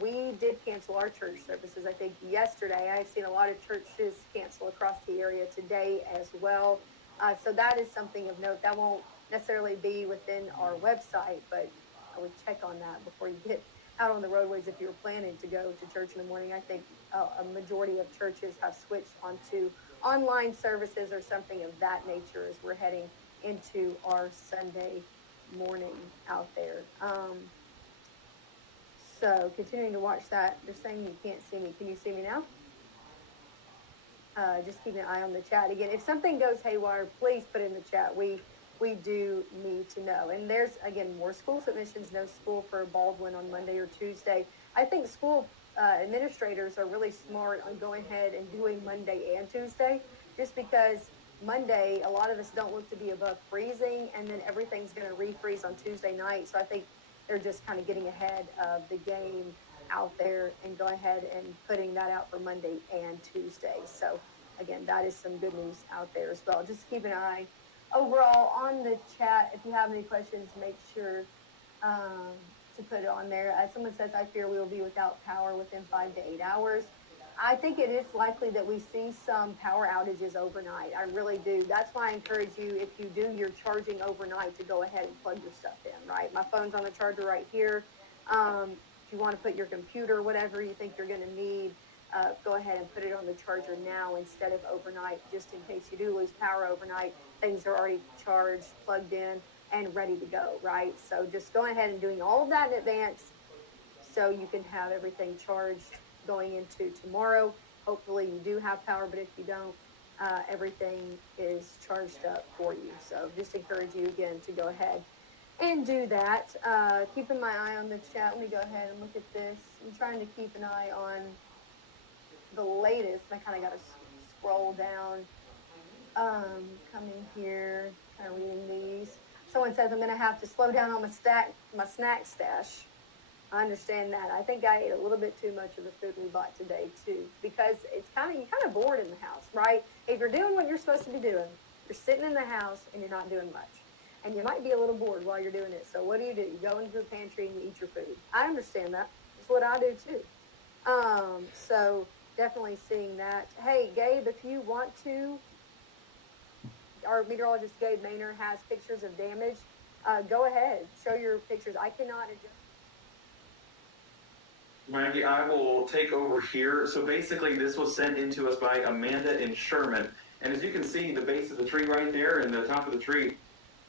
We did cancel our church services, I think, yesterday. I've seen a lot of churches cancel across the area today as well. So that is something of note. That won't necessarily be within our website, but I would check on that before you get out on the roadways if you're planning to go to church in the morning. I think a majority of churches have switched onto online services or something of that nature as we're heading into our Sunday morning out there. So continuing to watch that. They're saying you can't see me. Can you see me now? Just keeping an eye on the chat. Again, if something goes haywire, please put it in the chat. We do need to know. And there's, again, more school submissions. No school for Baldwin on Monday or Tuesday. I think school administrators are really smart on going ahead and doing Monday and Tuesday, just because Monday, a lot of us don't look to be above freezing, and then everything's going to refreeze on Tuesday night. So I think they're just kind of getting ahead of the game out there and go ahead and putting that out for Monday and Tuesday. So again, that is some good news out there as well. Just keep an eye overall on the chat. If you have any questions, make sure to put it on there. Someone says, I fear we will be without power within 5 to 8 hours. I think it is likely that we see some power outages overnight. I really do. That's why I encourage you, if you do your charging overnight, to go ahead and plug your stuff in, right? My phone's on the charger right here. If you want to put your computer, whatever you think you're going to need, go ahead and put it on the charger now instead of overnight, just in case you do lose power overnight. Things are already charged, plugged in, and ready to go, right? So just go ahead and doing all of that in advance so you can have everything charged going into tomorrow. Hopefully you do have power, but if you don't, everything is charged up for you. So just encourage you again to go ahead and do that. Keeping my eye on the chat. Let me go ahead and look at this. I'm trying to keep an eye on the latest. I kind of got to scroll down. Coming here, kind of reading these. Someone says I'm going to have to slow down on my snack stash. I understand that. I think I ate a little bit too much of the food we bought today too, because you're kind of bored in the house, right? If you're doing what you're supposed to be doing, you're sitting in the house and you're not doing much, and you might be a little bored while you're doing it. So what do? You go into the pantry and you eat your food. I understand that. It's what I do too. So definitely seeing that. Hey, Gabe, if you want to, our meteorologist Gabe Maynard has pictures of damage. Go ahead, show your pictures. I cannot adjust. Maggie, I will take over here. So basically, this was sent in to us by Amanda in Sherman. And as you can see, the base of the tree right there and the top of the tree,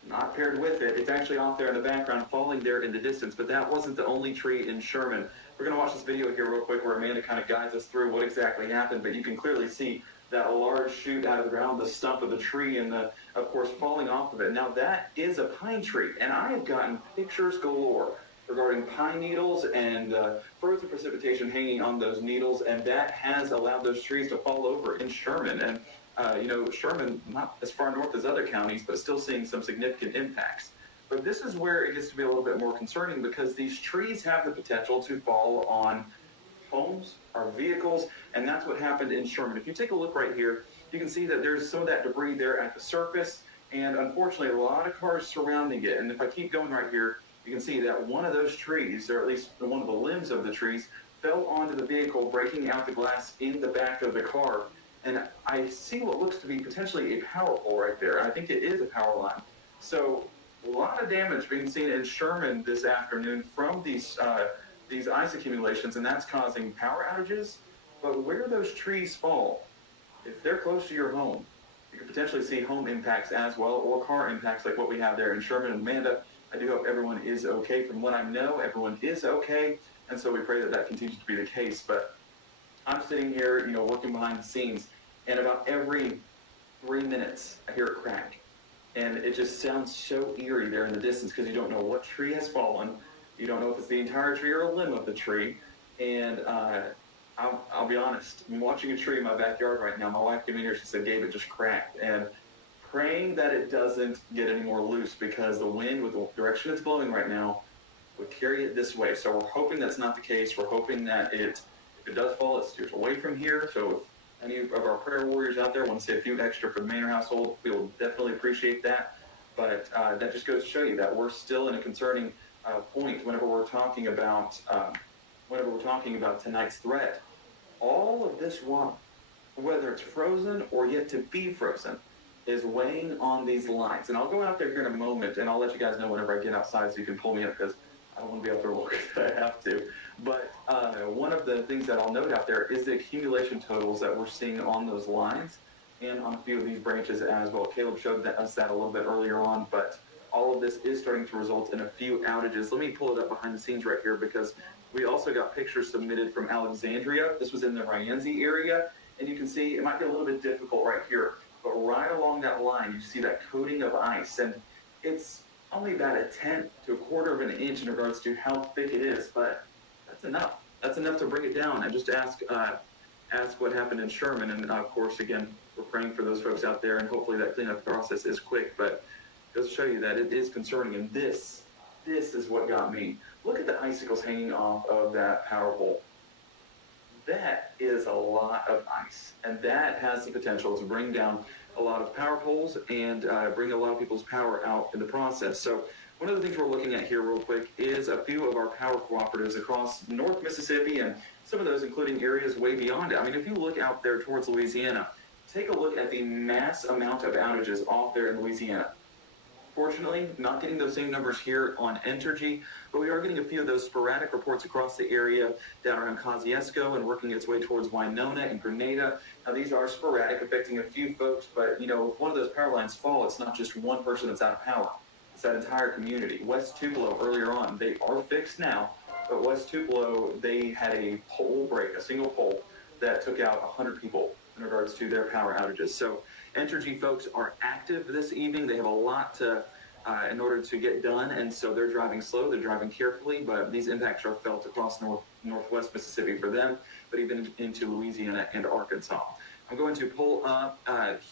not paired with it. It's actually off there in the background, falling there in the distance. But that wasn't the only tree in Sherman. We're going to watch this video here real quick where Amanda kind of guides us through what exactly happened. But you can clearly see that large shoot out of the ground, the stump of the tree, and the, of course, falling off of it. Now, that is a pine tree. And I have gotten pictures galore regarding pine needles and frozen precipitation hanging on those needles, and that has allowed those trees to fall over in Sherman. And Sherman, not as far north as other counties, but still seeing some significant impacts. But this is where it gets to be a little bit more concerning, because these trees have the potential to fall on homes or vehicles, and that's what happened in Sherman. If you take a look right here, you can see that there's some of that debris there at the surface, and unfortunately a lot of cars surrounding it. And if I keep going right here, you can see that one of those trees, or at least one of the limbs of the trees, fell onto the vehicle, breaking out the glass in the back of the car. And I see what looks to be potentially a power pole right there. I think it is a power line. So a lot of damage being seen in Sherman this afternoon from these ice accumulations, and that's causing power outages. But where those trees fall, if they're close to your home, you could potentially see home impacts as well, or car impacts like what we have there in Sherman. And Amanda, I do hope everyone is okay. From what I know, everyone is okay, and so we pray that that continues to be the case. But I'm sitting here, working behind the scenes, and about every 3 minutes, I hear a crack. And it just sounds so eerie there in the distance, because you don't know what tree has fallen. You don't know if it's the entire tree or a limb of the tree. And I'll be honest, I'm watching a tree in my backyard right now. My wife came in here, she said, Gabe, it just cracked. And praying that it doesn't get any more loose, because the wind with the direction it's blowing right now would carry it this way. So we're hoping that's not the case. We're hoping that if it does fall, it steers away from here. So if any of our prayer warriors out there want to say a few extra for the Maynard household, we will definitely appreciate that. But that just goes to show you that we're still in a concerning point whenever we're talking about tonight's threat. All of this water, whether it's frozen or yet to be frozen, is weighing on these lines. And I'll go out there here in a moment, and I'll let you guys know whenever I get outside so you can pull me up, because I don't want to be out there longer than I have to. But one of the things that I'll note out there is the accumulation totals that we're seeing on those lines and on a few of these branches as well. Caleb showed us that a little bit earlier on, but all of this is starting to result in a few outages. Let me pull it up behind the scenes right here, because we also got pictures submitted from Alexandria. This was in the Rienzi area, and you can see it might be a little bit difficult right here, but right along that line, you see that coating of ice, and it's only about a tenth to a quarter of an inch in regards to how thick it is, but that's enough. That's enough to bring it down. And just ask what happened in Sherman, and of course, again, we're praying for those folks out there, and hopefully that cleanup process is quick, but it does show you that it is concerning, and this is what got me. Look at the icicles hanging off of that power pole. That is a lot of ice, and that has the potential to bring down a lot of power poles and bring a lot of people's power out in the process. So one of the things we're looking at here real quick is a few of our power cooperatives across North Mississippi, and some of those including areas way beyond it. I mean, if you look out there towards Louisiana, take a look at the mass amount of outages off there in Louisiana. Fortunately, not getting those same numbers here on Entergy, but we are getting a few of those sporadic reports across the area down around Kosciuszko and working its way towards Winona and Grenada. Now, these are sporadic, affecting a few folks, but, if one of those power lines fall, it's not just one person that's out of power. It's that entire community. West Tupelo, earlier on, they are fixed now, but West Tupelo, they had a pole break, a single pole, that took out 100 people in regards to their power outages. So Entergy folks are active this evening. They have a lot in order to get done, and so they're driving slow, they're driving carefully, but these impacts are felt across northwest Mississippi for them, but even into Louisiana and Arkansas. I'm going to pull up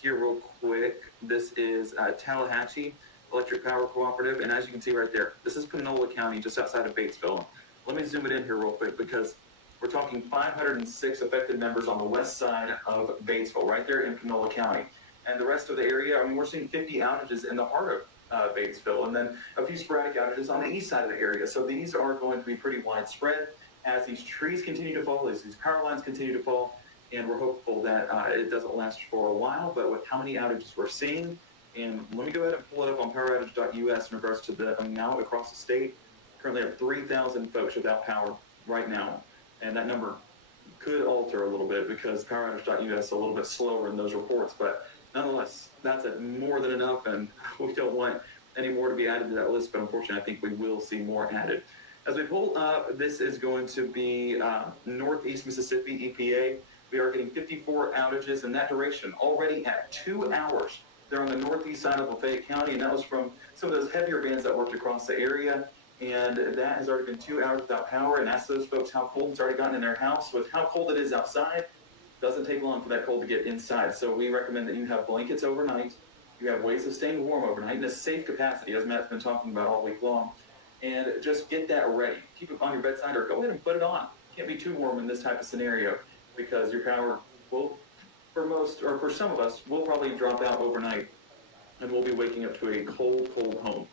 here real quick. This is Tallahatchie Electric Power Cooperative, and as you can see right there, this is Panola County, just outside of Batesville. Let me zoom it in here real quick, because we're talking 506 affected members on the west side of Batesville, right there in Panola County. And the rest of the area, we're seeing 50 outages in the heart of Batesville, and then a few sporadic outages on the east side of the area. So these are going to be pretty widespread, as these trees continue to fall, as these power lines continue to fall, and we're hopeful that it doesn't last for a while, but with how many outages we're seeing, and let me go ahead and pull it up on poweroutage.us in regards to the amount across the state. Currently have 3,000 folks without power right now, and that number could alter a little bit because poweroutage.us is a little bit slower in those reports, but nonetheless, that's more than enough, and we don't want any more to be added to that list, but unfortunately, I think we will see more added. As we pull up, this is going to be Northeast Mississippi EPA. We are getting 54 outages in that duration, already at 2 hours. They're on the northeast side of Lafayette County, and that was from some of those heavier bands that worked across the area. And that has already been 2 hours without power. And ask those folks how cold it's already gotten in their house. With how cold it is outside, doesn't take long for that cold to get inside. So we recommend that you have blankets overnight. You have ways of staying warm overnight in a safe capacity, as Matt's been talking about all week long. And just get that ready. Keep it on your bedside or go ahead and put it on. It can't be too warm in this type of scenario because your power will, for most, or for some of us, will probably drop out overnight and we'll be waking up to a cold, cold home.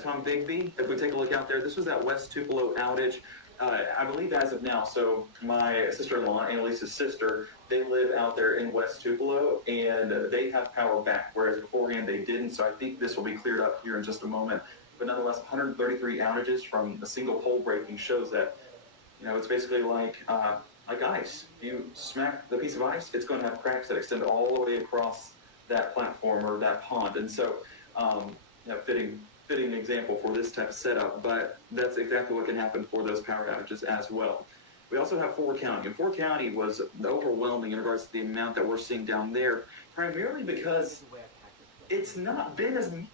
Tom Bigby, if we take a look out there, this was that West Tupelo outage. I believe as of now, so my sister-in-law, Annalise's sister, they live out there in West Tupelo, and they have power back, whereas beforehand they didn't, so I think this will be cleared up here in just a moment. But nonetheless, 133 outages from a single pole breaking shows that, you know, it's basically like ice. You smack the piece of ice, it's going to have cracks that extend all the way across that platform or that pond, and so, fitting example for this type of setup, but that's exactly what can happen for those power outages as well. We also have Ford County, and Ford County was overwhelming in regards to the amount that we're seeing down there, primarily because it's not been as much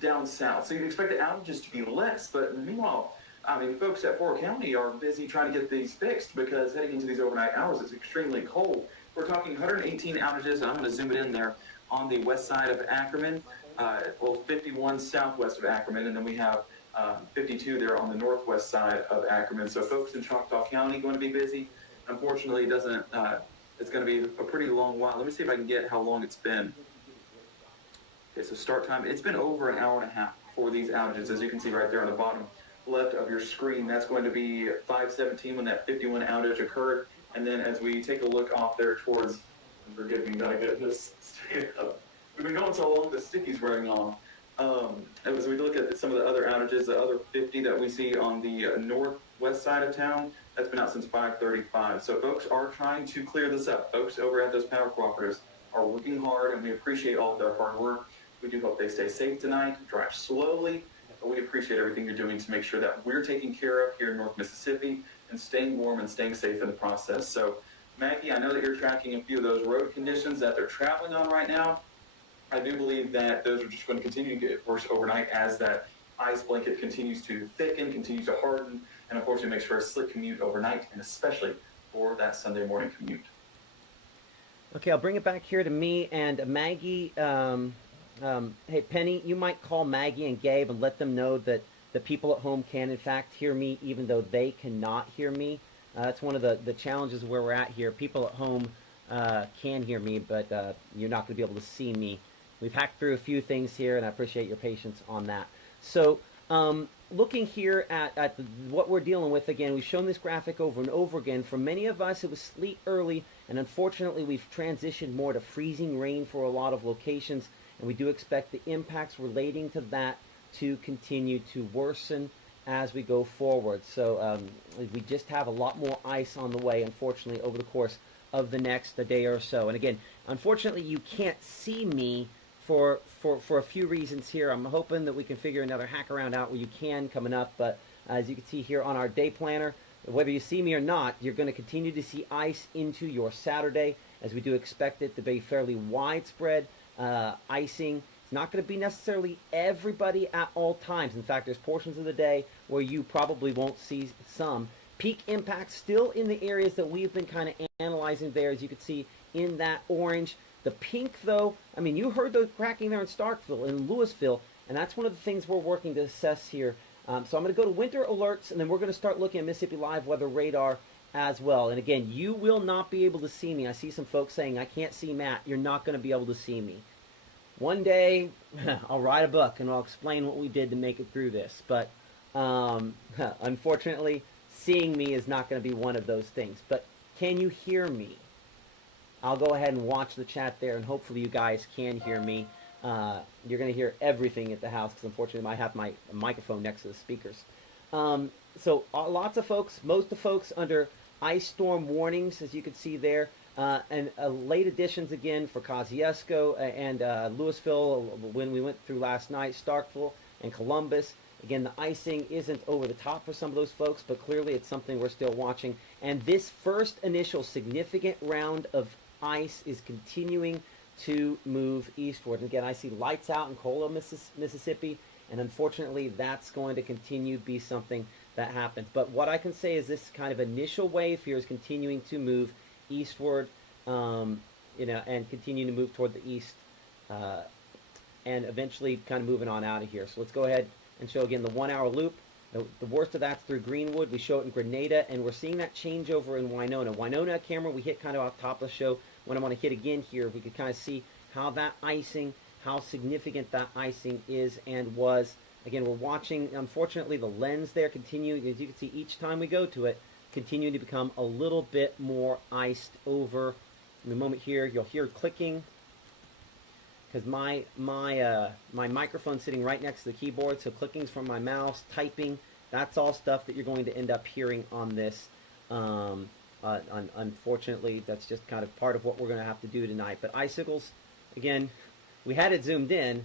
down south. So you'd expect the outages to be less, but meanwhile, I mean, folks at Ford County are busy trying to get these fixed because heading into these overnight hours, it's extremely cold. We're talking 118 outages, and I'm going to zoom it in there on the west side of Ackerman. 51 southwest of Ackerman, and then we have 52 there on the northwest side of Ackerman. So folks in Choctaw County going to be busy. Unfortunately, it doesn't. It's going to be a pretty long while. Let me see if I can get how long it's been. Okay, so start time. It's been over an hour and a half for these outages, as you can see right there on the bottom left of your screen. That's going to be 5:17 when that 51 outage occurred. And then as we take a look off there towards, forgive me, gotta get this straight up. We've been going so long, the sticky's wearing off. As we look at some of the other outages, the other 50 that we see on the northwest side of town, that's been out since 5:35. So folks are trying to clear this up. Folks over at those power cooperatives are working hard, and we appreciate all of their hard work. We do hope they stay safe tonight, drive slowly, but we appreciate everything you're doing to make sure that we're taken care of here in North Mississippi and staying warm and staying safe in the process. So Maggie, I know that you're tracking a few of those road conditions that they're traveling on right now. I do believe that those are just going to continue to get worse overnight as that ice blanket continues to thicken, continues to harden, and of course it makes for a slick commute overnight, and especially for that Sunday morning commute. Okay, I'll bring it back here to me and Maggie. Hey, Penny, you might call Maggie and Gabe and let them know that the people at home can, in fact, hear me, even though they cannot hear me. That's one of the challenges where we're at here. People at home can hear me, but you're not going to be able to see me. We've hacked through a few things here, and I appreciate your patience on that. So looking here at what we're dealing with, again, we've shown this graphic over and over again. For many of us, it was sleet early, and unfortunately, we've transitioned more to freezing rain for a lot of locations, and we do expect the impacts relating to that to continue to worsen as we go forward. So we just have a lot more ice on the way, unfortunately, over the course of the next day or so. And again, unfortunately, you can't see me for a few reasons here. I'm hoping that we can figure another hack around out where you can coming up, but as you can see here on our day planner, whether you see me or not, you're going to continue to see ice into your Saturday, as we do expect it to be fairly widespread icing. It's not going to be necessarily everybody at all times. In fact, there's portions of the day where you probably won't see some. Peak impact still in the areas that we've been kind of analyzing there, as you can see in that orange. The pink, though, I mean, you heard the cracking there in Starkville, in Louisville, and that's one of the things we're working to assess here. So I'm going to go to winter alerts, and then we're going to start looking at Mississippi Live weather radar as well. And again, you will not be able to see me. I see some folks saying, I can't see Matt. You're not going to be able to see me. One day, I'll write a book, and I'll explain what we did to make it through this. But unfortunately, seeing me is not going to be one of those things. But can you hear me? I'll go ahead and watch the chat there, and hopefully you guys can hear me. You're going to hear everything at the house because unfortunately I have my microphone next to the speakers. So lots of folks, most of the folks under ice storm warnings, as you can see there, and late additions again for Kosciuszko and Louisville when we went through last night, Starkville and Columbus. Again, the icing isn't over the top for some of those folks, but clearly it's something we're still watching. And this first initial significant round of ice is continuing to move eastward. And again, I see lights out in Cola, Mississippi, and unfortunately that's going to continue to be something that happens. But what I can say is this kind of initial wave here is continuing to move eastward, and continuing to move toward the east, and eventually kind of moving on out of here. So let's go ahead and show again the 1 hour loop. The worst of that's through Greenwood. We show it in Grenada, and we're seeing that change over in Winona. Winona camera, we hit kind of off top of the show. When I want to hit again here, we can kind of see how that icing, how significant that icing is and was. Again, we're watching, unfortunately, the lens there continue, as you can see each time we go to it, continuing to become a little bit more iced over. In a moment here, you'll hear clicking, because my microphone's sitting right next to the keyboard, so clicking's from my mouse, typing, that's all stuff that you're going to end up hearing on this. Unfortunately, that's just kind of part of what we're going to have to do tonight. But icicles, again, we had it zoomed in,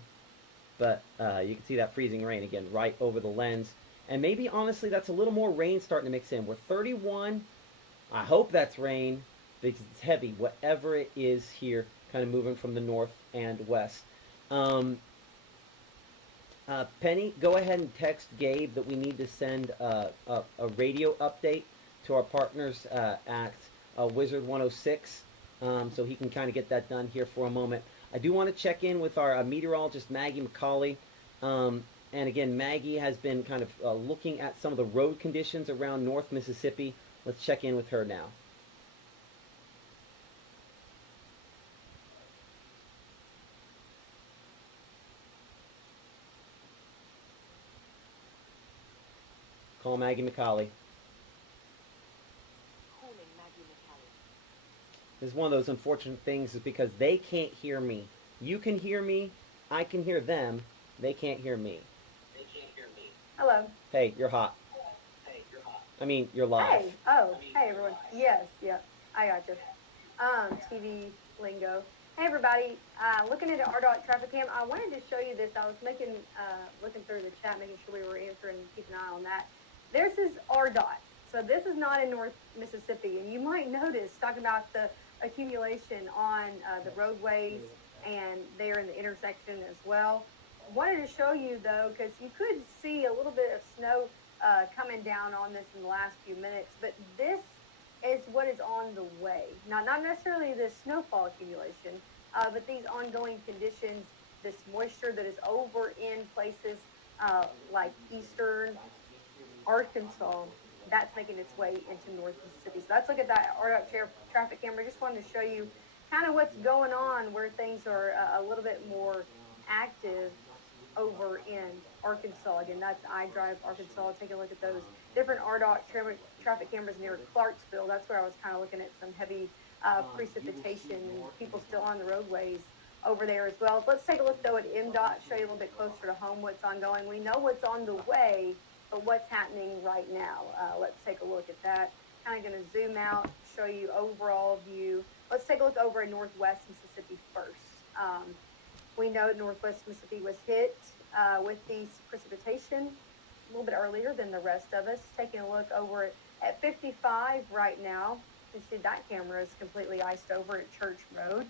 but you can see that freezing rain again right over the lens. And maybe, honestly, that's a little more rain starting to mix in. We're 31. I hope that's rain because it's heavy, whatever it is here, kind of moving from the north and west. Penny, go ahead and text Gabe that we need to send a radio update to our partners at Wizard 106, so he can kind of get that done here for a moment. I do want to check in with our meteorologist, Maggie McCauley. And again, Maggie has been kind of looking at some of the road conditions around North Mississippi. Let's check in with her now. Call Maggie McCauley. This is one of those unfortunate things is because they can't hear me. You can hear me. I can hear them. They can't hear me. Hello. Hey, you're hot. I mean, you're live. Hey. Oh, hey everyone. Yes, yeah. I got you. TV lingo. Hey everybody. Looking at the RDOT traffic cam, I wanted to show you this. I was looking through the chat, making sure we were answering, keep an eye on that. This is RDOT. So this is not in North Mississippi. And you might notice, talking about the accumulation on the roadways and there in the intersection as well. Wanted to show you though, because you could see a little bit of snow coming down on this in the last few minutes, but this is what is on the way. Not necessarily the snowfall accumulation, but these ongoing conditions, this moisture that is over in places like eastern Arkansas, that's making its way into North Mississippi. So let's look at that RDOT traffic camera. Just wanted to show you kind of what's going on, where things are a little bit more active over in Arkansas. Again, that's iDrive Arkansas. Take a look at those different RDOT traffic cameras near Clarksville. That's where I was kind of looking at some heavy precipitation and people still on the roadways over there as well. Let's take a look though at MDOT, show you a little bit closer to home what's ongoing. We know what's on the way, but what's happening right now. Let's take a look at that. Kind of going to zoom out, show you overall view. Let's take a look over in Northwest Mississippi first. We know Northwest Mississippi was hit with these precipitation a little bit earlier than the rest of us. Taking a look over at 55 right now. You can see that camera is completely iced over at Church Road.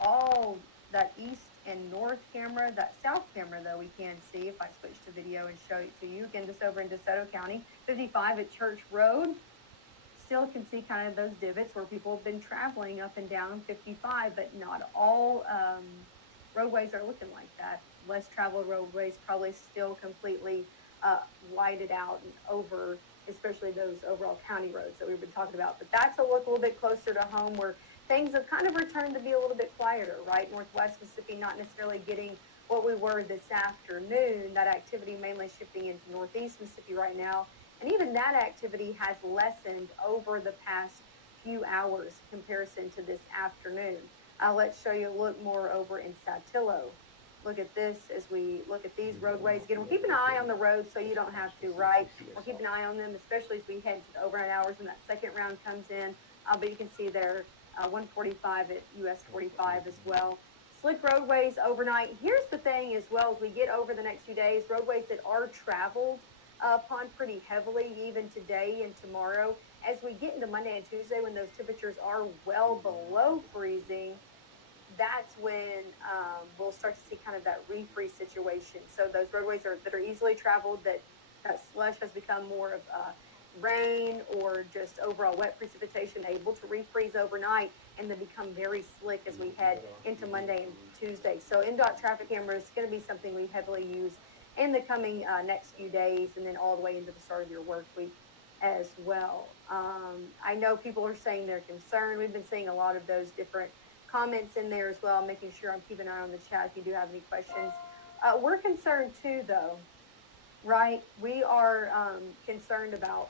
All that east and north camera, that south camera though we can see if I switch to video and show it to you. Again, just over in DeSoto County, 55 at Church Road. Still can see kind of those divots where people have been traveling up and down 55, but not all roadways are looking like that. Less traveled roadways probably still completely whited out and over, especially those overall county roads that we've been talking about. But that's a look a little bit closer to home where things have kind of returned to be a little bit quieter, right? Northwest Mississippi not necessarily getting what we were this afternoon. That activity mainly shifting into Northeast Mississippi right now. And even that activity has lessened over the past few hours in comparison to this afternoon. Let's show you a look more over in Saltillo. Look at this as we look at these roadways. Again, we're keeping an eye on the roads so you don't have to, right? We're keeping an eye on them, especially as we head to the overnight hours when that second round comes in. But you can see there, 145 at US 45 as well. Slick roadways overnight. Here's the thing as well, as we get over the next few days, roadways that are traveled upon pretty heavily even today and tomorrow. As we get into Monday and Tuesday, when those temperatures are well below freezing, that's when we'll start to see kind of that refreeze situation. So those roadways that are easily traveled, that slush has become more of rain or just overall wet precipitation, able to refreeze overnight and then become very slick as we head into Monday and Tuesday. So MDOT traffic cameras is going to be something we heavily use in the coming next few days, and then all the way into the start of your work week as well. I know people are saying they're concerned. We've been seeing a lot of those different comments in there as well, making sure I'm keeping an eye on the chat if you do have any questions. We're concerned too, though, right? We are concerned about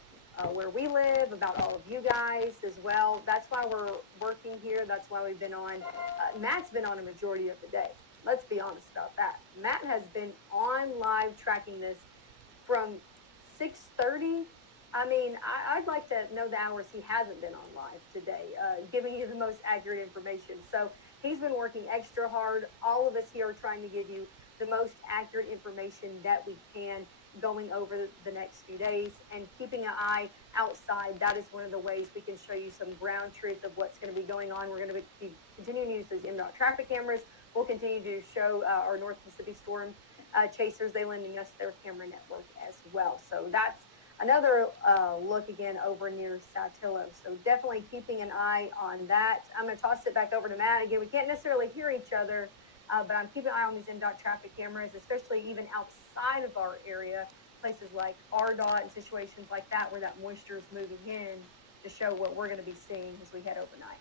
where we live, about all of you guys as well. That's why we're working here. That's why we've been on. Matt's been on a majority of the day. Let's be honest about that. Matt has been on live tracking this from 6:30. I mean, I'd like to know the hours he hasn't been on live today, giving you the most accurate information. So he's been working extra hard. All of us here are trying to give you the most accurate information that we can going over the next few days, and keeping an eye outside. That is one of the ways we can show you some ground truth of what's going to be going on. We're going to be continuing to use those MDOT traffic cameras. We'll continue to show our North Mississippi Storm Chasers. They're lending us their camera network as well. So that's another look again over near Saltillo. So definitely keeping an eye on that. I'm going to toss it back over to Matt. Again, we can't necessarily hear each other, but I'm keeping an eye on these MDOT traffic cameras, especially even outside of our area, places like RDOT and situations like that where that moisture is moving in, to show what we're going to be seeing as we head overnight.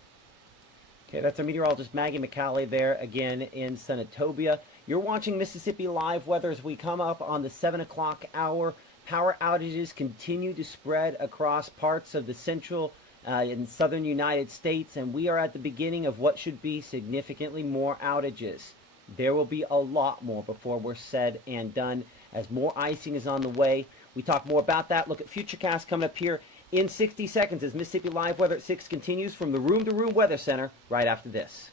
Okay, that's our meteorologist Maggie McCallie there again in Senatobia. You're watching Mississippi Live Weather as we come up on the 7 o'clock hour. Power outages continue to spread across parts of the central and southern United States, and we are at the beginning of what should be significantly more outages. There will be a lot more before we're said and done, as more icing is on the way. We talk more about that. Look at Futurecast coming up here in 60 seconds as Mississippi Live Weather at 6 continues from the Room to Room Weather Center right after this.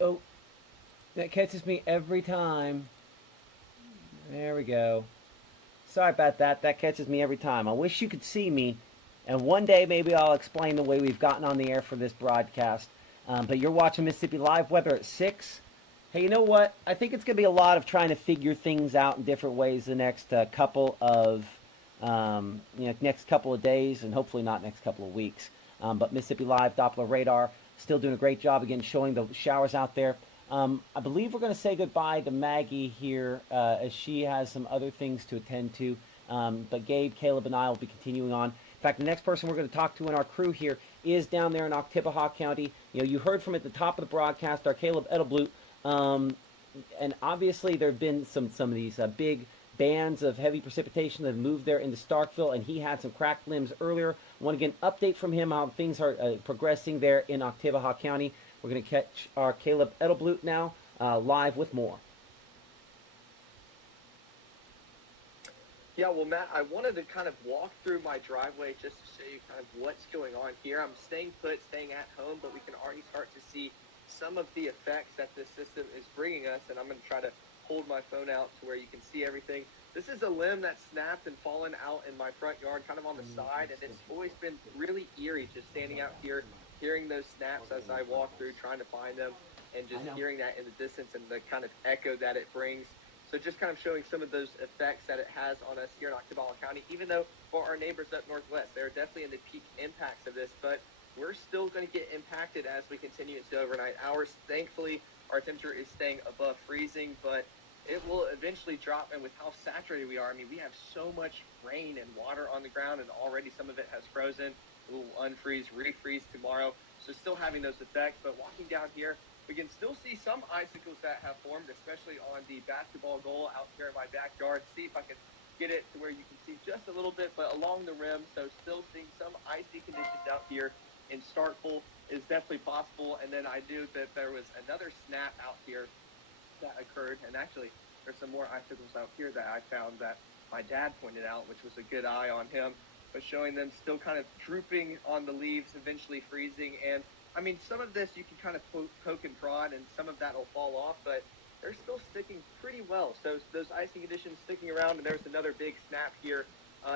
Oh, that catches me every time. There we go. Sorry about that. That catches me every time. I wish you could see me, and one day maybe I'll explain the way we've gotten on the air for this broadcast. But you're watching Mississippi Live Weather at 6. Hey, you know what? I think it's going to be a lot of trying to figure things out in different ways the next couple of next couple of days, and hopefully not next couple of weeks. But Mississippi Live Doppler radar still doing a great job again showing the showers out there. I believe we're going to say goodbye to Maggie here as she has some other things to attend to. But Gabe, Caleb, and I will be continuing on. In fact, the next person we're going to talk to in our crew here is down there in Oktibbeha County. You know, you heard from at the top of the broadcast, our Caleb Edelblut. And obviously there have been some of these big bands of heavy precipitation that have moved there into Starkville, and he had some cracked limbs earlier. I want to get an update from him how things are progressing there in Oktibbeha County. We're going to catch our Caleb Edelblut now live with more. Yeah, well, Matt, I wanted to kind of walk through my driveway just to show you kind of what's going on here. I'm staying put, staying at home, but we can already start to see some of the effects that this system is bringing us, and I'm going to try to hold my phone out to where you can see everything. This is a limb that snapped and fallen out in my front yard, kind of on the side, and it's always been really eerie just standing out here, hearing those snaps as I walk through, trying to find them, and just hearing that in the distance and the kind of echo that it brings. So just kind of showing some of those effects that it has on us here in Oktibbeha County, even though for our neighbors up northwest, they're definitely in the peak impacts of this, but we're still going to get impacted as we continue into overnight hours. Thankfully, our temperature is staying above freezing, but it will eventually drop, and with how saturated we are, I mean, we have so much rain and water on the ground, and already some of it has frozen. It will unfreeze, refreeze tomorrow, so still having those effects, but walking down here, we can still see some icicles that have formed, especially on the basketball goal out here in my backyard. See if I can get it to where you can see just a little bit, but along the rim, so still seeing some icy conditions out here in Starkville is definitely possible. And then I knew that there was another snap out here that occurred, and actually there's some more icicles out here that I found that my dad pointed out, which was a good eye on him, but showing them still kind of drooping on the leaves, eventually freezing. And I mean, some of this you can kind of poke and prod, and some of that will fall off, but they're still sticking pretty well. So those icy conditions sticking around, and there's another big snap here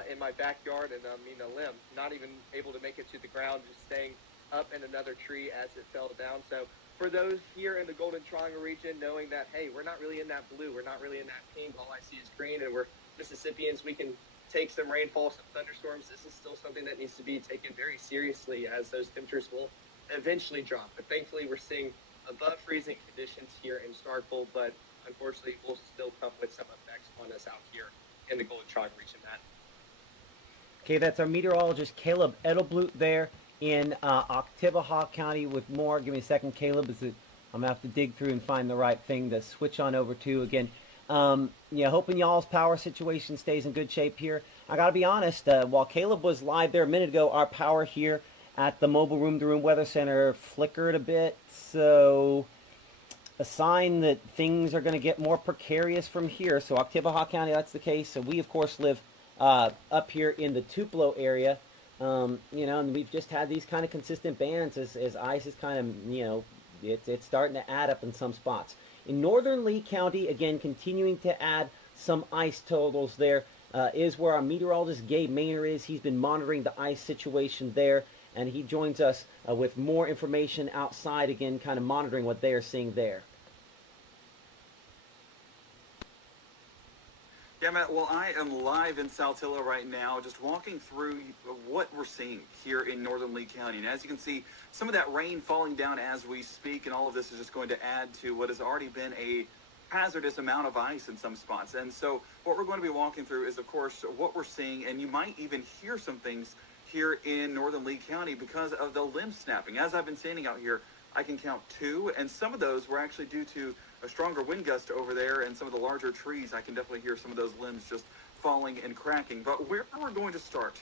in my backyard, and I mean, a limb, not even able to make it to the ground, just staying up in another tree as it fell down. So for those here in the Golden Triangle region, knowing that, hey, we're not really in that blue, we're not really in that pink, all I see is green, and we're Mississippians, we can take some rainfall, some thunderstorms. This is still something that needs to be taken very seriously, as those temperatures will eventually drop. But thankfully, we're seeing above freezing conditions here in Starkville, but unfortunately, we'll still come with some effects on us out here in the Golden Triangle region, Matt. Okay, that's our meteorologist Caleb Edelblut there in Oktibbeha County with more. Give me a second, Caleb. I'm gonna have to dig through and find the right thing to switch on over to again. Yeah, hoping y'all's power situation stays in good shape here. I gotta be honest. While Caleb was live there a minute ago, our power here at the mobile room-to-room weather center flickered a bit, so a sign that things are going to get more precarious from here. So Oktibbeha County, that's the case. So we, of course, live up here in the Tupelo area, you know, and we've just had these kind of consistent bands as ice is kind of, you know, it's starting to add up in some spots. In northern Lee County, again, continuing to add some ice totals there is where our meteorologist Gabe Maynor is. He's been monitoring the ice situation there, and he joins us with more information outside, again, kind of monitoring what they are seeing there. Yeah, Matt, well, I am live in Saltillo right now, just walking through what we're seeing here in northern Lee County. And as you can see, some of that rain falling down as we speak, and all of this is just going to add to what has already been a hazardous amount of ice in some spots. And so what we're going to be walking through is, of course, what we're seeing, and you might even hear some things here in northern Lee County because of the limb snapping. As I've been standing out here, I can count 2, and some of those were actually due to a stronger wind gust over there, and some of the larger trees, I can definitely hear some of those limbs just falling and cracking. But where we're going to start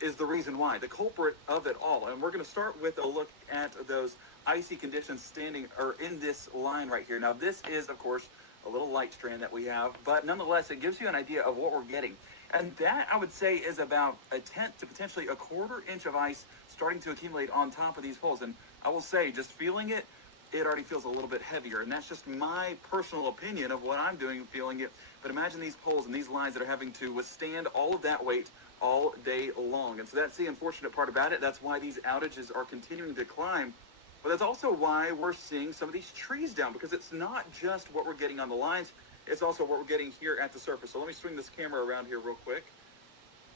is the reason why, the culprit of it all. And we're going to start with a look at those icy conditions standing or in this line right here. Now, this is, of course, a little light strand that we have, but nonetheless, it gives you an idea of what we're getting. And that, I would say, is about a tenth to potentially a quarter inch of ice starting to accumulate on top of these poles. And I will say, just feeling it, it already feels a little bit heavier. And that's just my personal opinion of what I'm doing and feeling it. But imagine these poles and these lines that are having to withstand all of that weight all day long. And so that's the unfortunate part about it. That's why these outages are continuing to climb. But that's also why we're seeing some of these trees down, because it's not just what we're getting on the lines, it's also what we're getting here at the surface. So let me swing this camera around here real quick.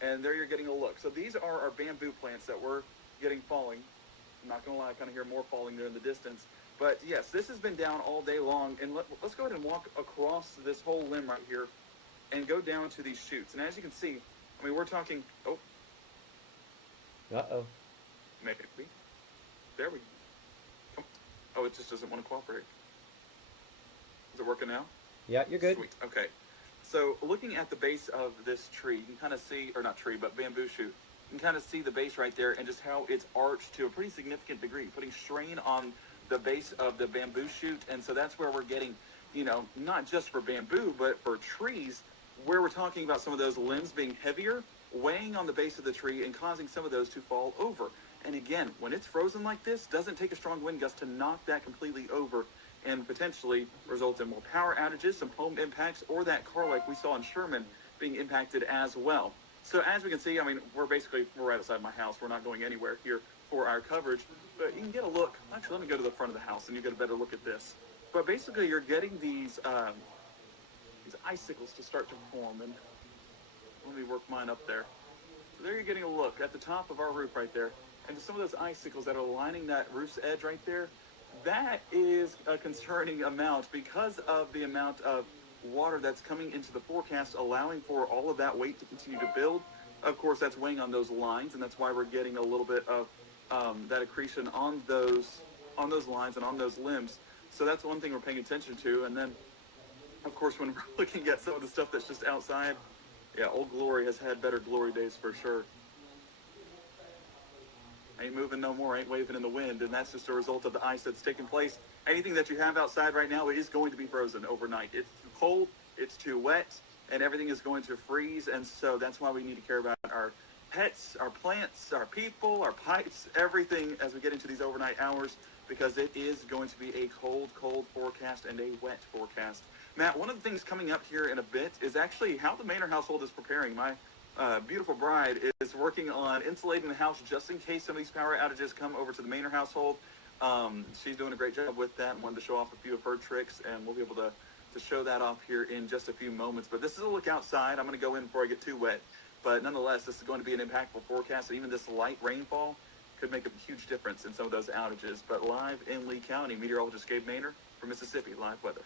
And there you're getting a look. So these are our bamboo plants that we're getting falling. I'm not going to lie, I kind of hear more falling there in the distance. But yes, this has been down all day long. And let's go ahead and walk across this whole limb right here and go down to these shoots. And as you can see, I mean, we're talking, oh. Uh-oh. Maybe. There we go. Oh, it just doesn't want to cooperate. Is it working now? Yeah, you're good. Sweet. Okay. So looking at the base of this tree, you can kind of see, or not tree, but bamboo shoot, you can kind of see the base right there and just how it's arched to a pretty significant degree, putting strain on the base of the bamboo shoot. And so that's where we're getting, you know, not just for bamboo, but for trees, where we're talking about some of those limbs being heavier, weighing on the base of the tree and causing some of those to fall over. And again, when it's frozen like this, doesn't take a strong wind gust to knock that completely over and potentially result in more power outages, some home impacts, or that car like we saw in Sherman being impacted as well. So as we can see, I mean, we're right outside my house. We're not going anywhere here for our coverage, but you can get a look. Actually, let me go to the front of the house and you get a better look at this. But basically, you're getting these icicles to start to form, and let me work mine up there. So there you're getting a look at the top of our roof right there, and some of those icicles that are lining that roof's edge right there. That is a concerning amount because of the amount of water that's coming into the forecast, allowing for all of that weight to continue to build. Of course, that's weighing on those lines, and that's why we're getting a little bit of that accretion on those lines and on those limbs. So that's one thing we're paying attention to. And then, of course, when we're looking at some of the stuff that's just outside, yeah, Old Glory has had better glory days for sure. Ain't moving no more, ain't waving in the wind, and that's just a result of the ice that's taking place. Anything that you have outside right now is going to be frozen overnight. It's too cold, it's too wet, and everything is going to freeze, and so that's why we need to care about our pets, our plants, our people, our pipes, everything as we get into these overnight hours, because it is going to be a cold, cold forecast and a wet forecast. Matt, one of the things coming up here in a bit is actually how the Maynor household is preparing. My beautiful bride is working on insulating the house just in case some of these power outages come over to the Maynor household. She's doing a great job with that and wanted to show off a few of her tricks, and we'll be able to show that off here in just a few moments. But this is a look outside. I'm going to go in before I get too wet. But nonetheless, this is going to be an impactful forecast, and even this light rainfall could make a huge difference in some of those outages. But live in Lee County, meteorologist Gabe Maynor from Mississippi Live Weather.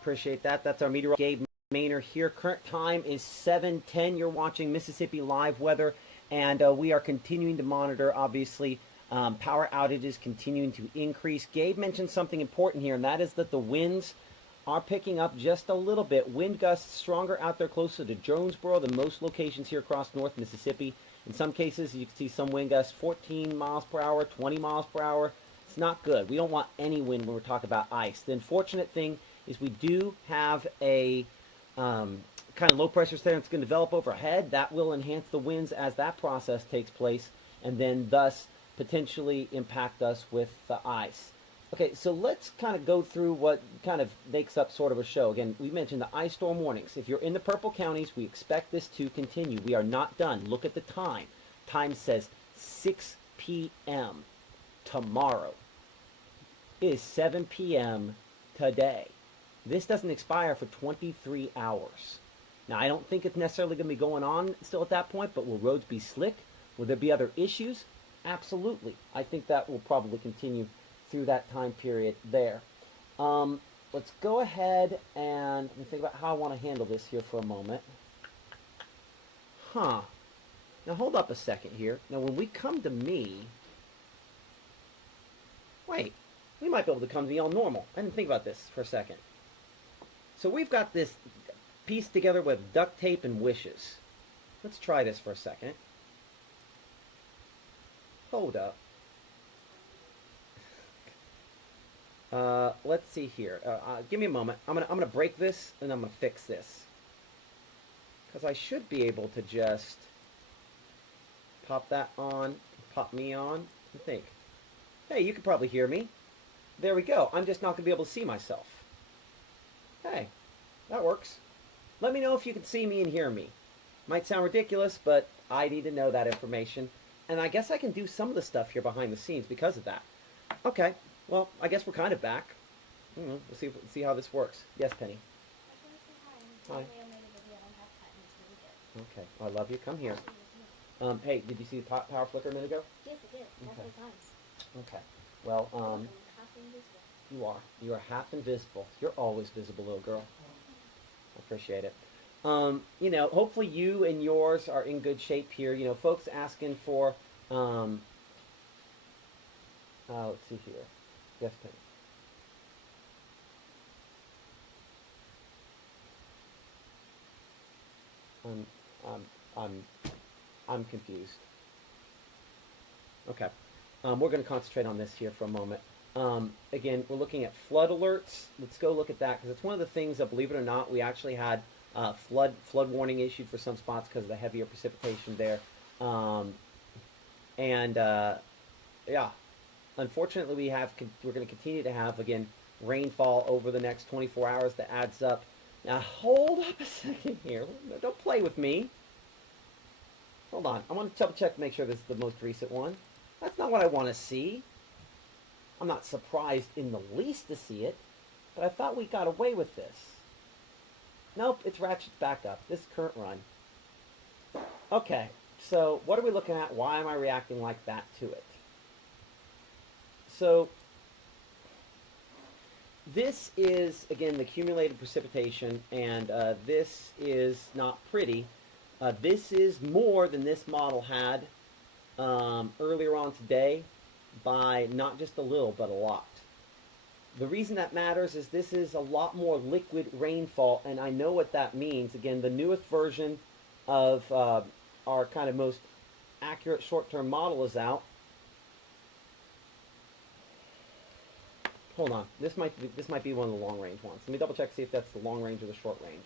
Appreciate that. That's our meteorologist Gabe Maynor here. Current time is 7:10. You're watching Mississippi Live Weather, and we are continuing to monitor, obviously, power outages continuing to increase. Gabe mentioned something important here, and that is that the winds are picking up just a little bit. Wind gusts stronger out there closer to Jonesboro than most locations here across North Mississippi. In some cases, you can see some wind gusts 14 miles per hour, 20 miles per hour. It's not good. We don't want any wind when we're talking about ice. The unfortunate thing is we do have a kind of low pressure center that's going to develop overhead. That will enhance the winds as that process takes place, and then thus potentially impact us with the ice. Okay, so let's kind of go through what kind of makes up sort of a show. Again, we mentioned the ice storm warnings. If you're in the purple counties, we expect this to continue. We are not done. Look at the time. Time says 6 p.m. tomorrow. It is 7 p.m. today. This doesn't expire for 23 hours. Now, I don't think it's necessarily going to be going on still at that point, but will roads be slick? Will there be other issues? Absolutely. I think that will probably continue through that time period there. Let's go ahead and think about how I want to handle this here for a moment. Now, hold up a second here. Now, when we come to me... Wait. We might be able to come to me all normal. I didn't think about this for a second. So we've got this pieced together with duct tape and wishes. Let's try this for a second. Hold up. Let's see here. Give me a moment. I'm gonna break this and I'm gonna fix this, because I should be able to just pop that on, pop me on. I think. Hey, you can probably hear me. There we go. I'm just not gonna be able to see myself. Hey, that works. Let me know if you can see me and hear me. Might sound ridiculous, but I need to know that information. And I guess I can do some of the stuff here behind the scenes because of that. Okay. Well, I guess we're kind of back. We'll see how this works. Yes, Penny. Hi. Okay. I love you. Come here. Hey, did you see the power flicker a minute ago? Yes, I did. Okay. Times. Okay. Well, you are. You are half invisible. You're always visible, little girl. I appreciate it. You know, hopefully you and yours are in good shape here. You know, folks asking for, let's see here. Yes, Penny. I'm, I'm confused. Okay. We're going to concentrate on this here for a moment. Again, we're looking at flood alerts. Let's go look at that because it's one of the things that, believe it or not, we actually had flood warning issued for some spots because of the heavier precipitation there. Yeah, unfortunately, we're going to continue to have, again, rainfall over the next 24 hours that adds up. Now, hold up a second here. Don't play with me. Hold on. I want to double check to make sure this is the most recent one. That's not what I want to see. I'm not surprised in the least to see it, but I thought we got away with this. Nope, it's ratcheted back up. This current run. Okay, so what are we looking at? Why am I reacting like that to it? So this is, again, the accumulated precipitation, and this is not pretty. This is more than this model had earlier on today by not just a little, but a lot. The reason that matters is this is a lot more liquid rainfall, and I know what that means. Again, the newest version of our kind of most accurate short-term model is out. Hold on, this might be one of the long-range ones. Let me double check see if that's the long range or the short range,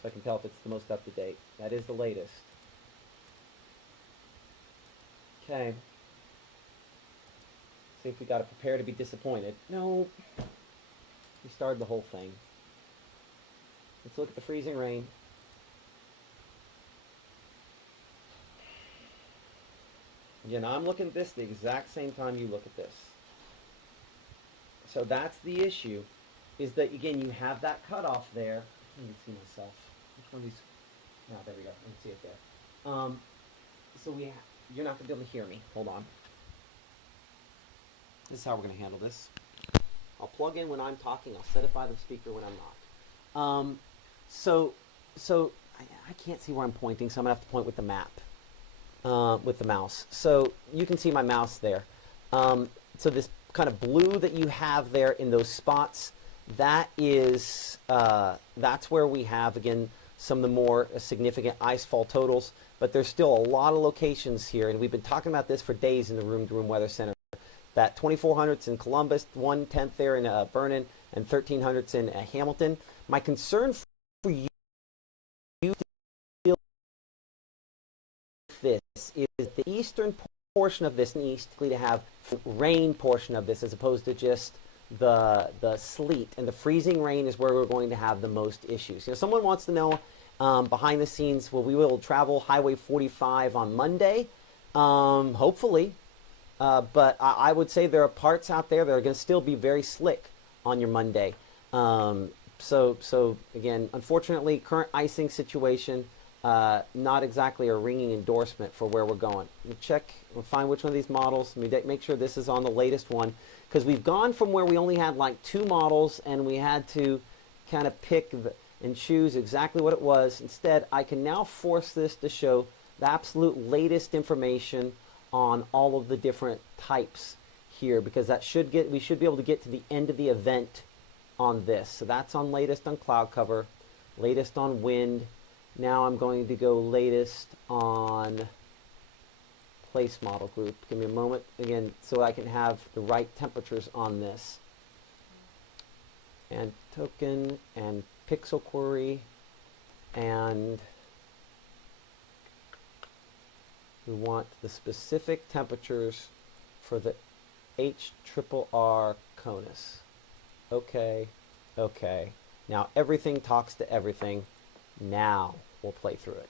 so I can tell if it's the most up to date. That is the latest. Okay. See if we got to prepare to be disappointed. No. We started the whole thing. Let's look at the freezing rain. Again, I'm looking at this the exact same time you look at this. So that's the issue, is that, again, you have that cutoff there. Let me see myself. Which one of these? No, there we go. I can see it there. So you're not going to be able to hear me. Hold on. This is how we're going to handle this. I'll plug in when I'm talking. I'll set it by the speaker when I'm not. So I can't see where I'm pointing, so I'm going to have to point with the map, with the mouse. So you can see my mouse there. So this kind of blue that you have there in those spots, that is, that's where we have, again, some of the more significant ice fall totals. But there's still a lot of locations here, and we've been talking about this for days in the Room to Room Weather Center. That 2400s in Columbus, 1/10 there in Vernon, and 1300s in Hamilton. My concern for you to deal with this is the eastern portion of this needs to have rain portion of this as opposed to just the sleet. And the freezing rain is where we're going to have the most issues. You know, someone wants to know behind the scenes, well, we will travel Highway 45 on Monday, hopefully. But I would say there are parts out there that are going to still be very slick on your Monday. So again, unfortunately, current icing situation, not exactly a ringing endorsement for where we're going. We'll check, we'll find which one of these models. Let me make sure this is on the latest one, because we've gone from where we only had like 2 models and we had to kind of pick and choose exactly what it was. Instead, I can now force this to show the absolute latest information on all of the different types here, because that we should be able to get to the end of the event on this. So that's on latest on cloud cover, latest on wind. Now I'm going to go latest on place model group. Give me a moment again so I can have the right temperatures on this. And token and pixel query, and we want the specific temperatures for the HRRR CONUS. Okay, okay. Now everything talks to everything. Now we'll play through it.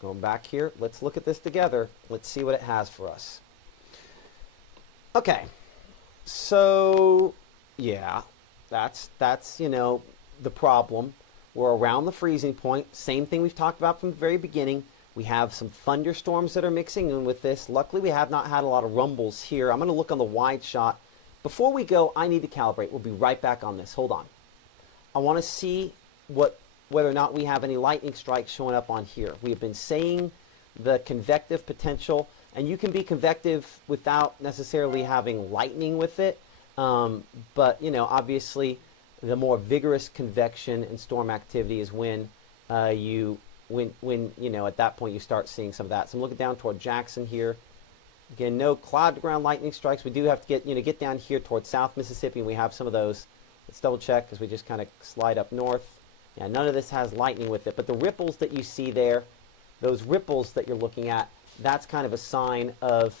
Going back here, let's look at this together. Let's see what it has for us. Okay, so yeah, that's you know, the problem. We're around the freezing point. Same thing we've talked about from the very beginning. We have some thunderstorms that are mixing in with this. Luckily, we have not had a lot of rumbles here. I'm going to look on the wide shot. Before we go, I need to calibrate. We'll be right back on this. Hold on. I want to see whether or not we have any lightning strikes showing up on here. We have been saying the convective potential, and you can be convective without necessarily having lightning with it. But, you know, obviously, The more vigorous convection and storm activity is when when you know, at that point you start seeing some of that. So I'm looking down toward Jackson here. Again, no cloud to ground lightning strikes. We do have to get down here towards South Mississippi, and we have some of those. Let's double check as we just kind of slide up north. Yeah, none of this has lightning with it, but the ripples that you see there, those ripples that you're looking at, that's kind of a sign of,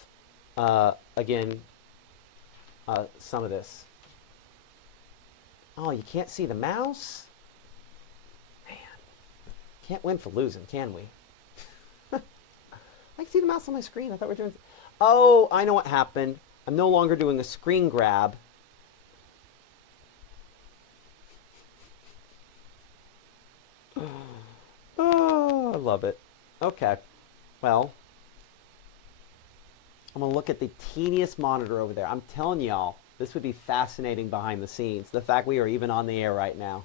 again, some of this. Oh, you can't see the mouse? Man, can't win for losing, can we? I can see the mouse on my screen. I thought we were doing... Oh, I know what happened. I'm no longer doing a screen grab. Oh, I love it. Okay. Well, I'm going to look at the teeniest monitor over there. I'm telling y'all, this would be fascinating behind the scenes. The fact we are even on the air right now.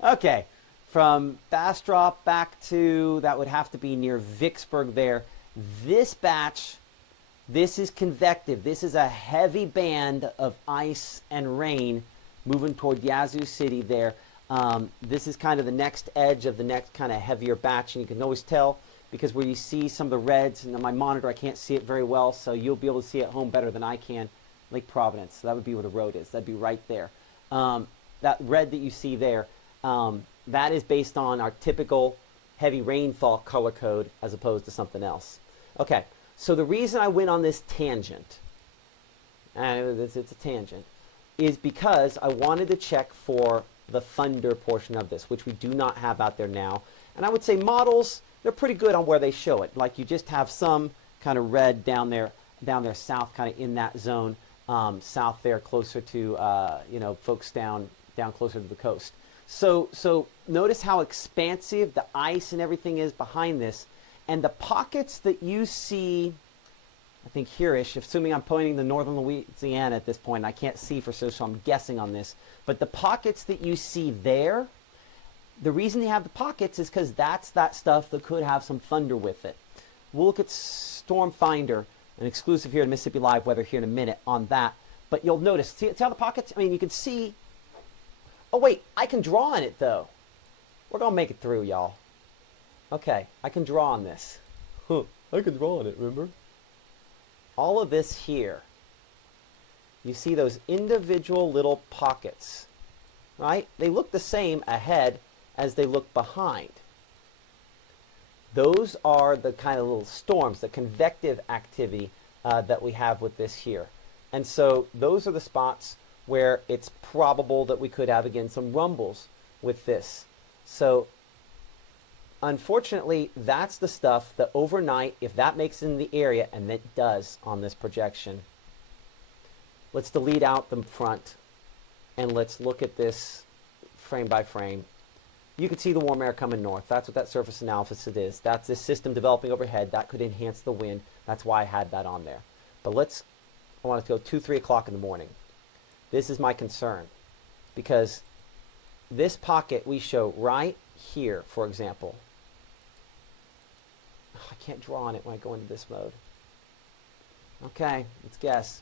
Okay. From Bastrop back to, that would have to be near Vicksburg there. This batch, this is convective. This is a heavy band of ice and rain moving toward Yazoo City there. This is kind of the next edge of the next kind of heavier batch, and you can always tell because where you see some of the reds, and on my monitor I can't see it very well, so you'll be able to see it at home better than I can. Lake Providence, so that would be where the road is. That'd be right there. That red that you see there, that is based on our typical heavy rainfall color code as opposed to something else. Okay, so the reason I went on this tangent, and it's a tangent, is because I wanted to check for the thunder portion of this, which we do not have out there now. And I would say models, they're pretty good on where they show it. Like you just have some kind of red down there south, kind of in that zone, south there, closer to you know, folks down closer to the coast. So notice how expansive the ice and everything is behind this, and the pockets that you see, I think here-ish, assuming I'm pointing to northern Louisiana at this point. I can't see for sure, so I'm guessing on this. But the pockets that you see there, the reason they have the pockets is because that's that stuff that could have some thunder with it. We'll look at Storm Finder, an exclusive here to Mississippi Live Weather here in a minute on that. But you'll notice, see how the pockets, I mean, you can see, oh wait, I can draw on it though. We're going to make it through, y'all. Okay, I can draw on this. Huh, I can draw on it, remember? All of this here, you see those individual little pockets, right? They look the same ahead as they look behind. Those are the kind of little storms, the convective activity that we have with this here. And so those are the spots where it's probable that we could have, again, some rumbles with this. So unfortunately, that's the stuff that overnight, if that makes it in the area, and it does on this projection, let's delete out the front and let's look at this frame by frame. You can see the warm air coming north. That's what that surface analysis is. That's this system developing overhead. That could enhance the wind. That's why I had that on there. But I want to go 2, 3 o'clock in the morning. This is my concern because this pocket we show right here, for example. I can't draw on it when I go into this mode. Okay, let's guess.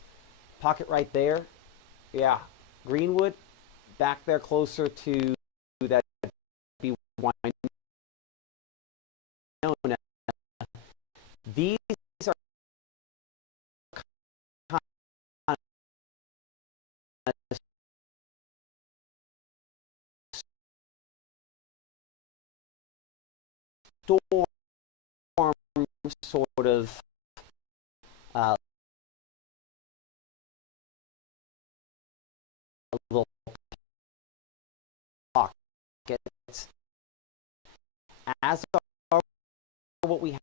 Pocket right there. Yeah, Greenwood, back there closer to that Winona. These are kind of storm sort of little pockets, as are what we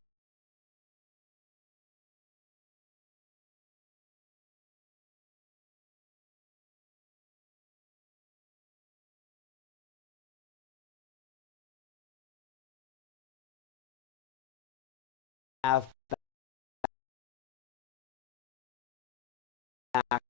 have back